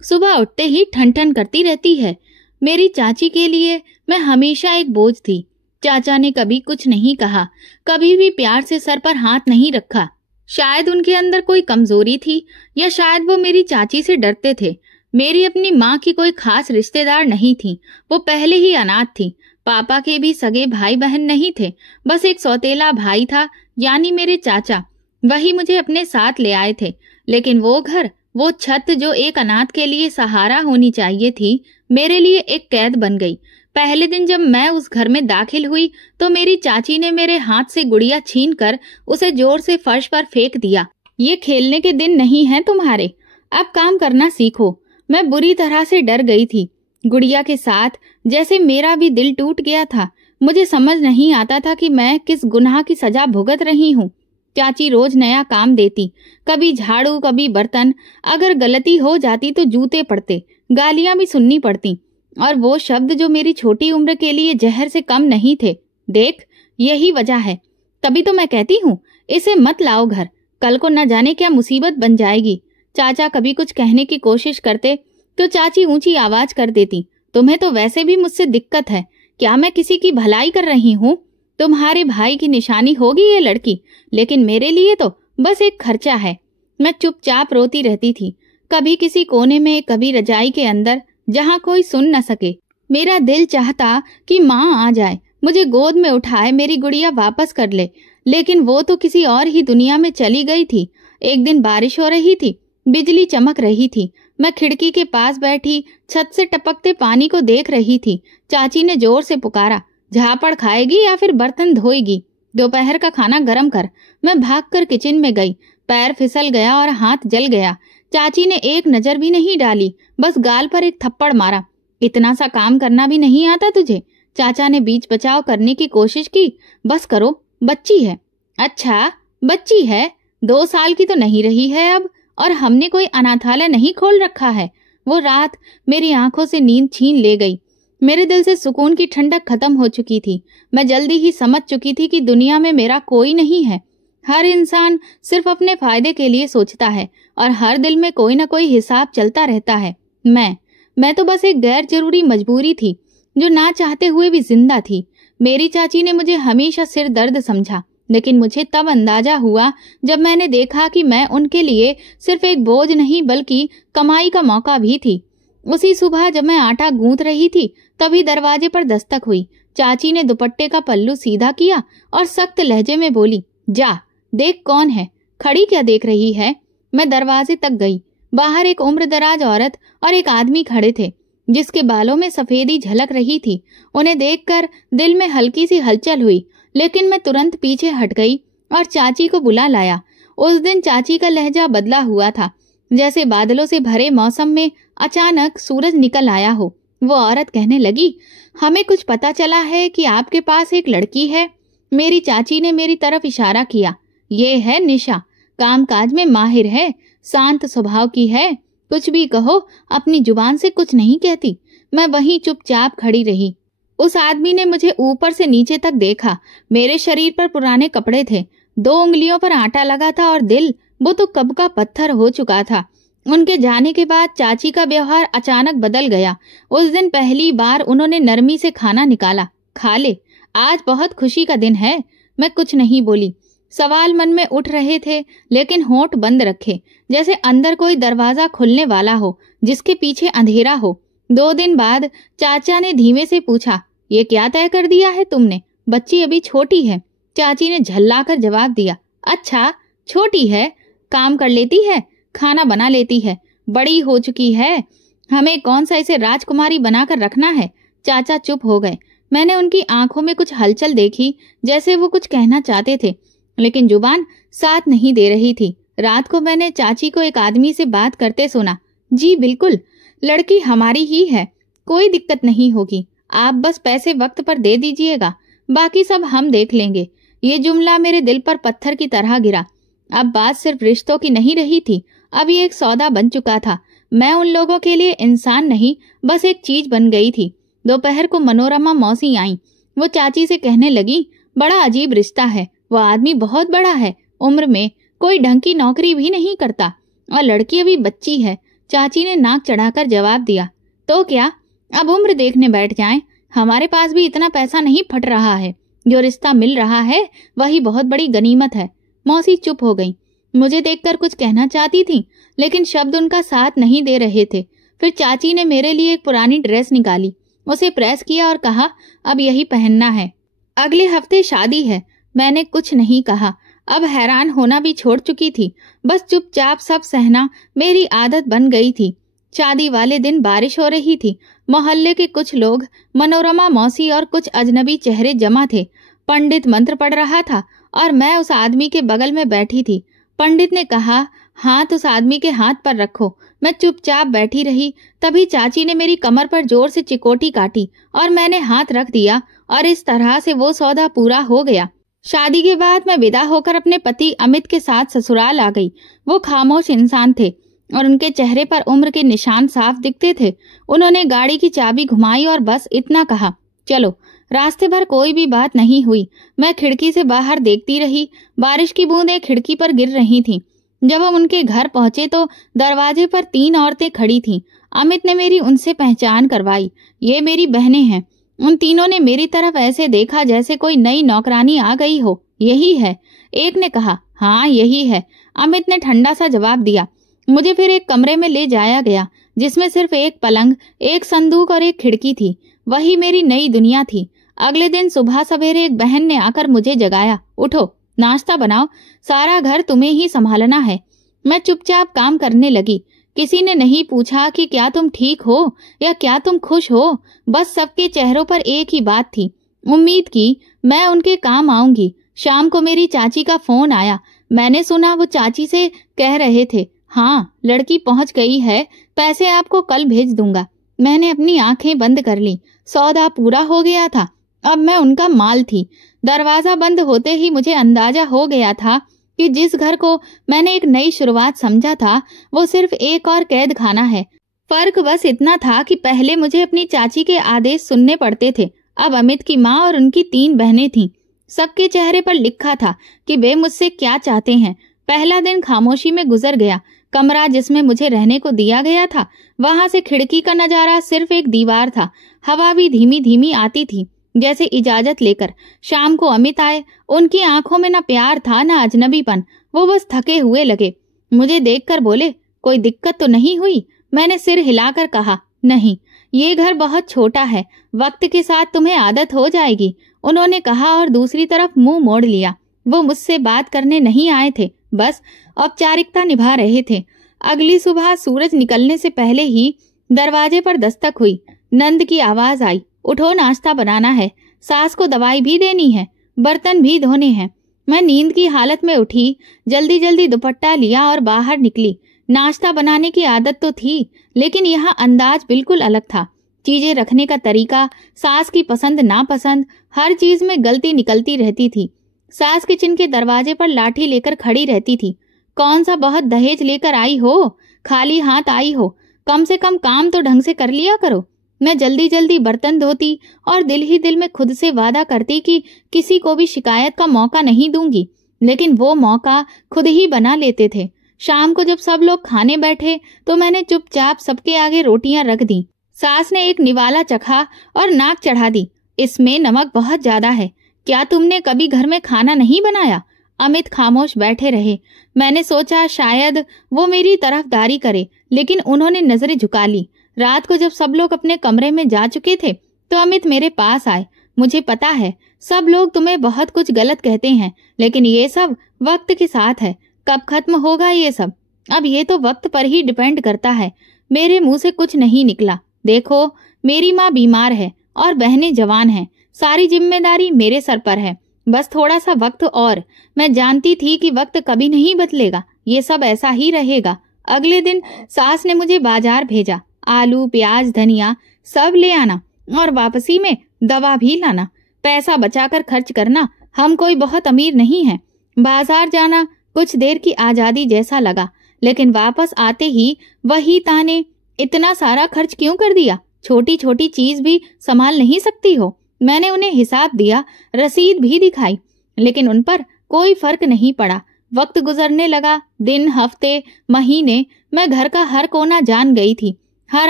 सुबह उठते ही ठन ठन करती रहती है। मेरी चाची के लिए मैं हमेशा एक बोझ थी। चाचा ने कभी कुछ नहीं कहा, कभी भी प्यार से सर पर हाथ नहीं रखा। शायद उनके अंदर कोई कमजोरी थी या शायद वो मेरी चाची से डरते थे। मेरी अपनी माँ की कोई खास रिश्तेदार नहीं थी, वो पहले ही अनाथ थी। पापा के भी सगे भाई बहन नहीं थे, बस एक सौतेला भाई था यानी मेरे चाचा, वही मुझे अपने साथ ले आए थे। लेकिन वो घर, वो छत जो एक अनाथ के लिए सहारा होनी चाहिए थी, मेरे लिए एक कैद बन गई। पहले दिन जब मैं उस घर में दाखिल हुई तो मेरी चाची ने मेरे हाथ से गुड़िया छीनकर उसे जोर से फर्श पर फेंक दिया। ये खेलने के दिन नहीं हैं तुम्हारे, अब काम करना सीखो। मैं बुरी तरह से डर गई थी। गुड़िया के साथ जैसे मेरा भी दिल टूट गया था। मुझे समझ नहीं आता था कि मैं किस गुनाह की सजा भुगत रही हूँ। चाची रोज नया काम देती, कभी झाड़ू कभी बर्तन। अगर गलती हो जाती तो जूते पड़ते, गालियां भी सुननी पड़ती, और वो शब्द जो मेरी छोटी उम्र के लिए जहर से कम नहीं थे। देख, यही वजह है, तभी तो मैं कहती हूँ इसे मत लाओ घर, कल को न जाने क्या मुसीबत बन जाएगी। चाचा कभी कुछ कहने की कोशिश करते तो चाची ऊंची आवाज कर देती, तुम्हें तो वैसे भी मुझसे दिक्कत है, क्या मैं किसी की भलाई कर रही हूँ? तुम्हारे भाई की निशानी होगी ये लड़की, लेकिन मेरे लिए तो बस एक खर्चा है। मैं चुपचाप रोती रहती थी, कभी किसी कोने में, कभी रजाई के अंदर, जहाँ कोई सुन न सके। मेरा दिल चाहता कि माँ आ जाए, मुझे गोद में उठाए, मेरी गुड़िया वापस कर ले, लेकिन वो तो किसी और ही दुनिया में चली गई थी। एक दिन बारिश हो रही थी, बिजली चमक रही थी, मैं खिड़की के पास बैठी छत से टपकते पानी को देख रही थी। चाची ने जोर से पुकारा, झापड़ खाएगी या फिर बर्तन धोएगी? दोपहर का खाना गरम कर। मैं भागकर किचन में गई, पैर फिसल गया और हाथ जल गया। चाची ने एक नजर भी नहीं डाली, बस गाल पर एक थप्पड़ मारा। इतना सा काम करना भी नहीं आता तुझे? चाचा ने बीच बचाव करने की कोशिश की। बस करो, बच्ची है। अच्छा, बच्ची है, 2 साल की तो नहीं रही है अब, और हमने कोई अनाथालय नहीं खोल रखा है। वो रात मेरी आंखों से नींद छीन ले गई। मेरे दिल से सुकून की ठंडक खत्म हो चुकी थी। मैं जल्दी ही समझ चुकी थी कि दुनिया में मेरा कोई नहीं है। हर इंसान सिर्फ अपने फायदे के लिए सोचता है, और हर दिल में कोई ना कोई हिसाब चलता रहता है। मैं तो बस एक गैर जरूरी मजबूरी थी, जो ना चाहते हुए भी जिंदा थी। मेरी चाची ने मुझे हमेशा सिर दर्द समझा, लेकिन मुझे तब अंदाजा हुआ जब मैंने देखा कि मैं उनके लिए सिर्फ एक बोझ नहीं बल्कि कमाई का मौका भी थी। उसी सुबह जब मैं आटा गूंथ रही थी, तभी दरवाजे पर दस्तक हुई। चाची ने दुपट्टे का पल्लू सीधा किया और सख्त लहजे में बोली, जा देख कौन है, खड़ी क्या देख रही है? मैं दरवाजे तक गई। बाहर एक उम्रदराज औरत और एक आदमी खड़े थे, जिसके बालों में सफेदी झलक रही थी। उन्हें देखकर दिल में हल्की सी हलचल हुई, लेकिन मैं तुरंत पीछे हट गई और चाची को बुला लाया। उस दिन चाची का लहजा बदला हुआ था, जैसे बादलों से भरे मौसम में अचानक सूरज निकल आया हो। वो औरत कहने लगी, हमें कुछ पता चला है कि आपके पास एक लड़की है। मेरी चाची ने मेरी तरफ इशारा किया। ये है निशा, कामकाज में माहिर है, शांत स्वभाव की है, कुछ भी कहो अपनी जुबान से कुछ नहीं कहती। मैं वहीं चुपचाप खड़ी रही। उस आदमी ने मुझे ऊपर से नीचे तक देखा। मेरे शरीर पर पुराने कपड़े थे, 2 उंगलियों पर आटा लगा था, और दिल वो तो कब का पत्थर हो चुका था। उनके जाने के बाद चाची का व्यवहार अचानक बदल गया। उस दिन पहली बार उन्होंने नरमी से खाना निकाला। खा ले, आज बहुत खुशी का दिन है। मैं कुछ नहीं बोली। सवाल मन में उठ रहे थे, लेकिन होंठ बंद रखे, जैसे अंदर कोई दरवाजा खुलने वाला हो जिसके पीछे अंधेरा हो। 2 दिन बाद चाचा ने धीमे से पूछा, ये क्या तय कर दिया है तुमने? बच्ची अभी छोटी है। चाची ने झल्लाकर जवाब दिया, अच्छा छोटी है, काम कर लेती है, खाना बना लेती है, बड़ी हो चुकी है, हमें कौन सा इसे राजकुमारी बनाकर रखना है। चाचा चुप हो गए। मैंने उनकी आंखों में कुछ हलचल देखी, जैसे वो कुछ कहना चाहते थे, लेकिन जुबान साथ नहीं दे रही थी। रात को मैंने चाची को एक आदमी से बात करते सुना। जी बिल्कुल, लड़की हमारी ही है, कोई दिक्कत नहीं होगी, आप बस पैसे वक्त पर दे दीजिएगा, बाकी सब हम देख लेंगे। ये जुमला मेरे दिल पर पत्थर की तरह गिरा। अब बात सिर्फ रिश्तों की नहीं रही थी, अब ये एक सौदा बन चुका था। मैं उन लोगों के लिए इंसान नहीं, बस एक चीज बन गई थी। दोपहर को मनोरमा मौसी आई। वो चाची से कहने लगी, बड़ा अजीब रिश्ता है, वो आदमी बहुत बड़ा है, उम्र में कोई ढंग की नौकरी भी नहीं करता, और लड़की अभी बच्ची है। चाची ने नाक चढ़ाकर जवाब दिया, तो क्या अब उम्र देखने बैठ जाएं? हमारे पास भी इतना पैसा नहीं फट रहा है, जो रिश्ता मिल रहा है वही बहुत बड़ी गनीमत है। मौसी चुप हो गई। मुझे देखकर कुछ कहना चाहती थी, लेकिन शब्द उनका साथ नहीं दे रहे थे। फिर चाची ने मेरे लिए एक पुरानी ड्रेस निकाली, उसे प्रेस किया और कहा, अब यही पहनना है, अगले हफ्ते शादी है। मैंने कुछ नहीं कहा, अब हैरान होना भी छोड़ चुकी थी, बस चुपचाप सब सहना मेरी आदत बन गई थी। शादी वाले दिन बारिश हो रही थी। मोहल्ले के कुछ लोग, मनोरमा मौसी और कुछ अजनबी चेहरे जमा थे। पंडित मंत्र पढ़ रहा था और मैं उस आदमी के बगल में बैठी थी। पंडित ने कहा, हाथ उस आदमी के हाथ पर रखो। मैं चुपचाप बैठी रही। तभी चाची ने मेरी कमर पर जोर से चिकोटी काटी और मैंने हाथ रख दिया, और इस तरह से वो सौदा पूरा हो गया। शादी के बाद मैं विदा होकर अपने पति अमित के साथ ससुराल आ गई। वो खामोश इंसान थे और उनके चेहरे पर उम्र के निशान साफ दिखते थे। उन्होंने गाड़ी की चाबी घुमाई और बस इतना कहा, चलो। रास्ते भर कोई भी बात नहीं हुई। मैं खिड़की से बाहर देखती रही। बारिश की बूंदें खिड़की पर गिर रही थीं। जब हम उनके घर पहुंचे तो दरवाजे पर 3 औरतें खड़ी थीं। अमित ने मेरी उनसे पहचान करवाई। ये मेरी बहनें हैं। उन तीनों ने मेरी तरफ ऐसे देखा जैसे कोई नई नौकरानी आ गई हो। यही है, एक ने कहा। हाँ यही है, अमित ने ठंडा सा जवाब दिया। मुझे फिर एक कमरे में ले जाया गया जिसमें सिर्फ एक पलंग, एक संदूक और एक खिड़की थी। वही मेरी नई दुनिया थी। अगले दिन सुबह सवेरे एक बहन ने आकर मुझे जगाया, उठो, नाश्ता बनाओ, सारा घर तुम्हें ही संभालना है। मैं चुपचाप काम करने लगी। किसी ने नहीं पूछा कि क्या तुम ठीक हो या क्या तुम खुश हो। बस सबके चेहरों पर एक ही बात थी, उम्मीद की मैं उनके काम आऊंगी। शाम को मेरी चाची का फोन आया। मैंने सुना वो चाची से कह रहे थे, हाँ लड़की पहुंच गई है, पैसे आपको कल भेज दूंगा। मैंने अपनी आंखें बंद कर ली। सौदा पूरा हो गया था। अब मैं उनका माल थी। दरवाजा बंद होते ही मुझे अंदाजा हो गया था कि जिस घर को मैंने एक नई शुरुआत समझा था वो सिर्फ एक और कैद खाना है। फर्क बस इतना था कि पहले मुझे अपनी चाची के आदेश सुनने पड़ते थे। अब अमित की माँ और उनकी 3 बहनें थीं। सबके चेहरे पर लिखा था कि वे मुझसे क्या चाहते हैं। पहला दिन खामोशी में गुजर गया। कमरा जिसमें मुझे रहने को दिया गया था, वहां से खिड़की का नजारा सिर्फ एक दीवार था। हवा भी धीमी धीमी आती थी, जैसे इजाजत लेकर। शाम को अमित आए। उनकी आंखों में न प्यार था न अजनबीपन। वो बस थके हुए लगे। मुझे देखकर बोले, कोई दिक्कत तो नहीं हुई? मैंने सिर हिलाकर कहा, नहीं, ये घर बहुत छोटा है, वक्त के साथ तुम्हें आदत हो जाएगी, उन्होंने कहा और दूसरी तरफ मुंह मोड़ लिया। वो मुझसे बात करने नहीं आए थे, बस औपचारिकता निभा रहे थे। अगली सुबह सूरज निकलने से पहले ही दरवाजे पर दस्तक हुई। नंद की आवाज आई, उठो, नाश्ता बनाना है, सास को दवाई भी देनी है, बर्तन भी धोने हैं। मैं नींद की हालत में उठी, जल्दी जल्दी दुपट्टा लिया और बाहर निकली। नाश्ता बनाने की आदत तो थी, लेकिन यहाँ अंदाज बिल्कुल अलग था। चीजें रखने का तरीका, सास की पसंद नापसंद, हर चीज में गलती निकलती रहती थी। सास किचन के दरवाजे पर लाठी लेकर खड़ी रहती थी। कौन सा बहुत दहेज लेकर आई हो, खाली हाथ आई हो, कम से कम काम तो ढंग से कर लिया करो। मैं जल्दी जल्दी बर्तन धोती और दिल ही दिल में खुद से वादा करती कि किसी को भी शिकायत का मौका नहीं दूंगी, लेकिन वो मौका खुद ही बना लेते थे। शाम को जब सब लोग खाने बैठे तो मैंने चुपचाप सबके आगे रोटियां रख दी। सास ने एक निवाला चखा और नाक चढ़ा दी, इसमें नमक बहुत ज्यादा है, क्या तुमने कभी घर में खाना नहीं बनाया? अमित खामोश बैठे रहे। मैंने सोचा शायद वो मेरी तरफदारी करे, लेकिन उन्होंने नजरें झुका ली। रात को जब सब लोग अपने कमरे में जा चुके थे तो अमित मेरे पास आए। मुझे पता है सब लोग तुम्हें बहुत कुछ गलत कहते हैं, लेकिन ये सब वक्त के साथ है। कब खत्म होगा ये सब? अब ये तो वक्त पर ही डिपेंड करता है। मेरे मुंह से कुछ नहीं निकला। देखो, मेरी माँ बीमार है और बहनें जवान हैं, सारी जिम्मेदारी मेरे सर पर है। बस थोड़ा सा वक्त और। मैं जानती थी कि वक्त कभी नहीं बदलेगा, ये सब ऐसा ही रहेगा। अगले दिन सास ने मुझे बाजार भेजा। आलू, प्याज, धनिया सब ले आना और वापसी में दवा भी लाना। पैसा बचाकर खर्च करना, हम कोई बहुत अमीर नहीं हैं। बाजार जाना कुछ देर की आजादी जैसा लगा, लेकिन वापस आते ही वही ताने, इतना सारा खर्च क्यों कर दिया? छोटी छोटी चीज भी संभाल नहीं सकती हो? मैंने उन्हें हिसाब दिया, रसीद भी दिखाई, लेकिन उन पर कोई फर्क नहीं पड़ा। वक्त गुजरने लगा, दिन, हफ्ते, महीने। मैं घर का हर कोना जान गई थी, हर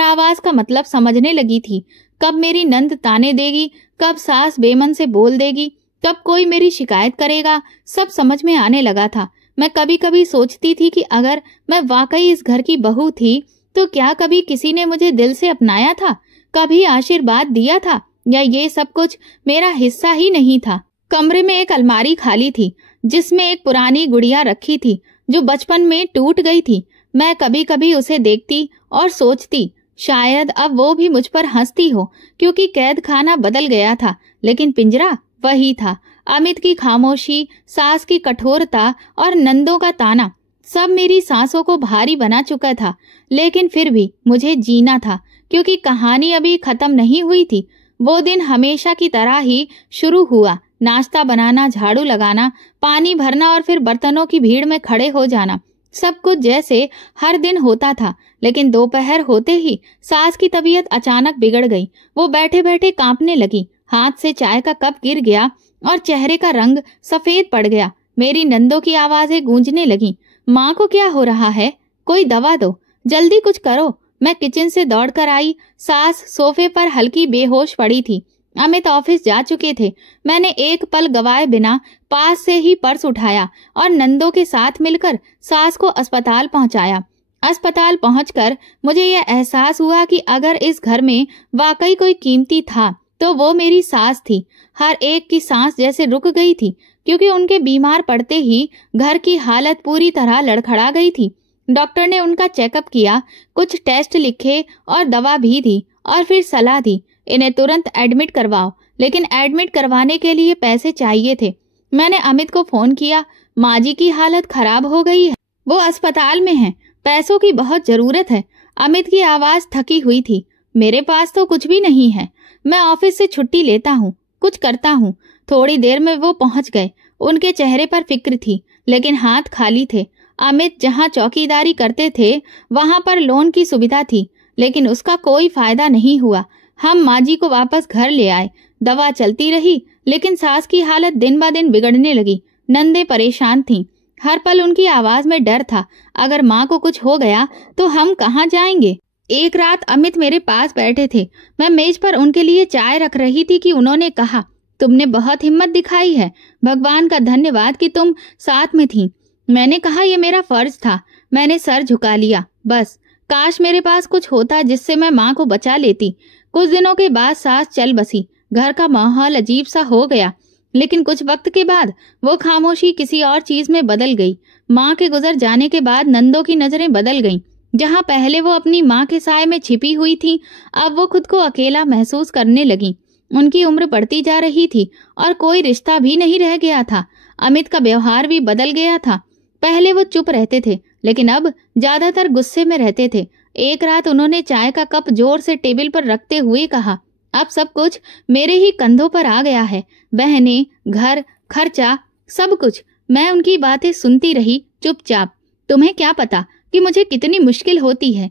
आवाज का मतलब समझने लगी थी। कब मेरी नंद ताने देगी, कब सास बेमन से बोल देगी, कब कोई मेरी शिकायत करेगा, सब समझ में आने लगा था। मैं कभी कभी सोचती थी कि अगर मैं वाकई इस घर की बहू थी तो क्या कभी किसी ने मुझे दिल से अपनाया था, कभी आशीर्वाद दिया था, या ये सब कुछ मेरा हिस्सा ही नहीं था? कमरे में एक अलमारी खाली थी जिसमें एक पुरानी गुड़िया रखी थी जो बचपन में टूट गई थी। मैं कभी कभी उसे देखती और सोचती शायद अब वो भी मुझ पर हंसती हो, क्योंकि कैद खाना बदल गया था लेकिन पिंजरा वही था। अमित की खामोशी, सास की कठोरता और नंदों का ताना सब मेरी सांसों को भारी बना चुका था। लेकिन फिर भी मुझे जीना था, क्योंकि कहानी अभी खत्म नहीं हुई थी। वो दिन हमेशा की तरह ही शुरू हुआ, नाश्ता बनाना, झाड़ू लगाना, पानी भरना और फिर बर्तनों की भीड़ में खड़े हो जाना, सब कुछ जैसे हर दिन होता था। लेकिन दोपहर होते ही सास की तबीयत अचानक बिगड़ गई। वो बैठे बैठे कांपने लगी, हाथ से चाय का कप गिर गया और चेहरे का रंग सफेद पड़ गया। मेरी नंदों की आवाजें गूंजने लगीं, माँ को क्या हो रहा है? कोई दवा दो, जल्दी कुछ करो। मैं किचन से दौड़कर आई। सास सोफे पर हल्की बेहोश पड़ी थी। अमित ऑफिस जा चुके थे। मैंने एक पल गवाए बिना पास से ही पर्स उठाया और नंदों के साथ मिलकर सास को अस्पताल पहुंचाया। अस्पताल पहुंचकर मुझे यह एहसास हुआ कि अगर इस घर में वाकई कोई कीमती था तो वो मेरी सास थी। हर एक की सांस जैसे रुक गई थी, क्योंकि उनके बीमार पड़ते ही घर की हालत पूरी तरह लड़खड़ा गई थी। डॉक्टर ने उनका चेकअप किया, कुछ टेस्ट लिखे और दवा भी दी और फिर सलाह दी, इन्हें तुरंत एडमिट करवाओ। लेकिन एडमिट करवाने के लिए पैसे चाहिए थे। मैंने अमित को फोन किया, माँ जी की हालत खराब हो गई है, वो अस्पताल में हैं, पैसों की बहुत जरूरत है। अमित की आवाज थकी हुई थी। मेरे पास तो कुछ भी नहीं है, मैं ऑफिस से छुट्टी लेता हूँ, कुछ करता हूँ। थोड़ी देर में वो पहुंच गए। उनके चेहरे पर फिक्र थी, लेकिन हाथ खाली थे। अमित जहां चौकीदारी करते थे वहां पर लोन की सुविधा थी, लेकिन उसका कोई फायदा नहीं हुआ। हम माँ जी को वापस घर ले आए। दवा चलती रही, लेकिन सास की हालत दिन ब दिन बिगड़ने लगी। नंदे परेशान थीं। हर पल उनकी आवाज में डर था, अगर माँ को कुछ हो गया तो हम कहाँ जाएंगे। एक रात अमित मेरे पास बैठे थे। मैं मेज पर उनके लिए चाय रख रही थी कि उन्होंने कहा, तुमने बहुत हिम्मत दिखाई है, भगवान का धन्यवाद कि तुम साथ में थी। मैंने कहा, यह मेरा फर्ज था। मैंने सर झुका लिया। बस काश मेरे पास कुछ होता जिससे मैं माँ को बचा लेती। कुछ दिनों के बाद सास चल बसी। घर का माहौल अजीब सा हो गया, लेकिन कुछ वक्त के बाद वो खामोशी किसी और चीज में बदल गई। माँ के गुजर जाने के बाद नंदों की नजरें बदल गईं। जहाँ पहले वो अपनी माँ के साए में छिपी हुई थी, अब वो खुद को अकेला महसूस करने लगी। उनकी उम्र बढ़ती जा रही थी और कोई रिश्ता भी नहीं रह गया था। अमित का व्यवहार भी बदल गया था। पहले वो चुप रहते थे, लेकिन अब ज्यादातर गुस्से में रहते थे। एक रात उन्होंने चाय का कप जोर से टेबल पर रखते हुए कहा, अब सब कुछ मेरे ही कंधों पर आ गया है, बहनें, घर, खर्चा, सब कुछ। मैं उनकी बातें सुनती रही चुपचाप। तुम्हें क्या पता कि मुझे कितनी मुश्किल होती है।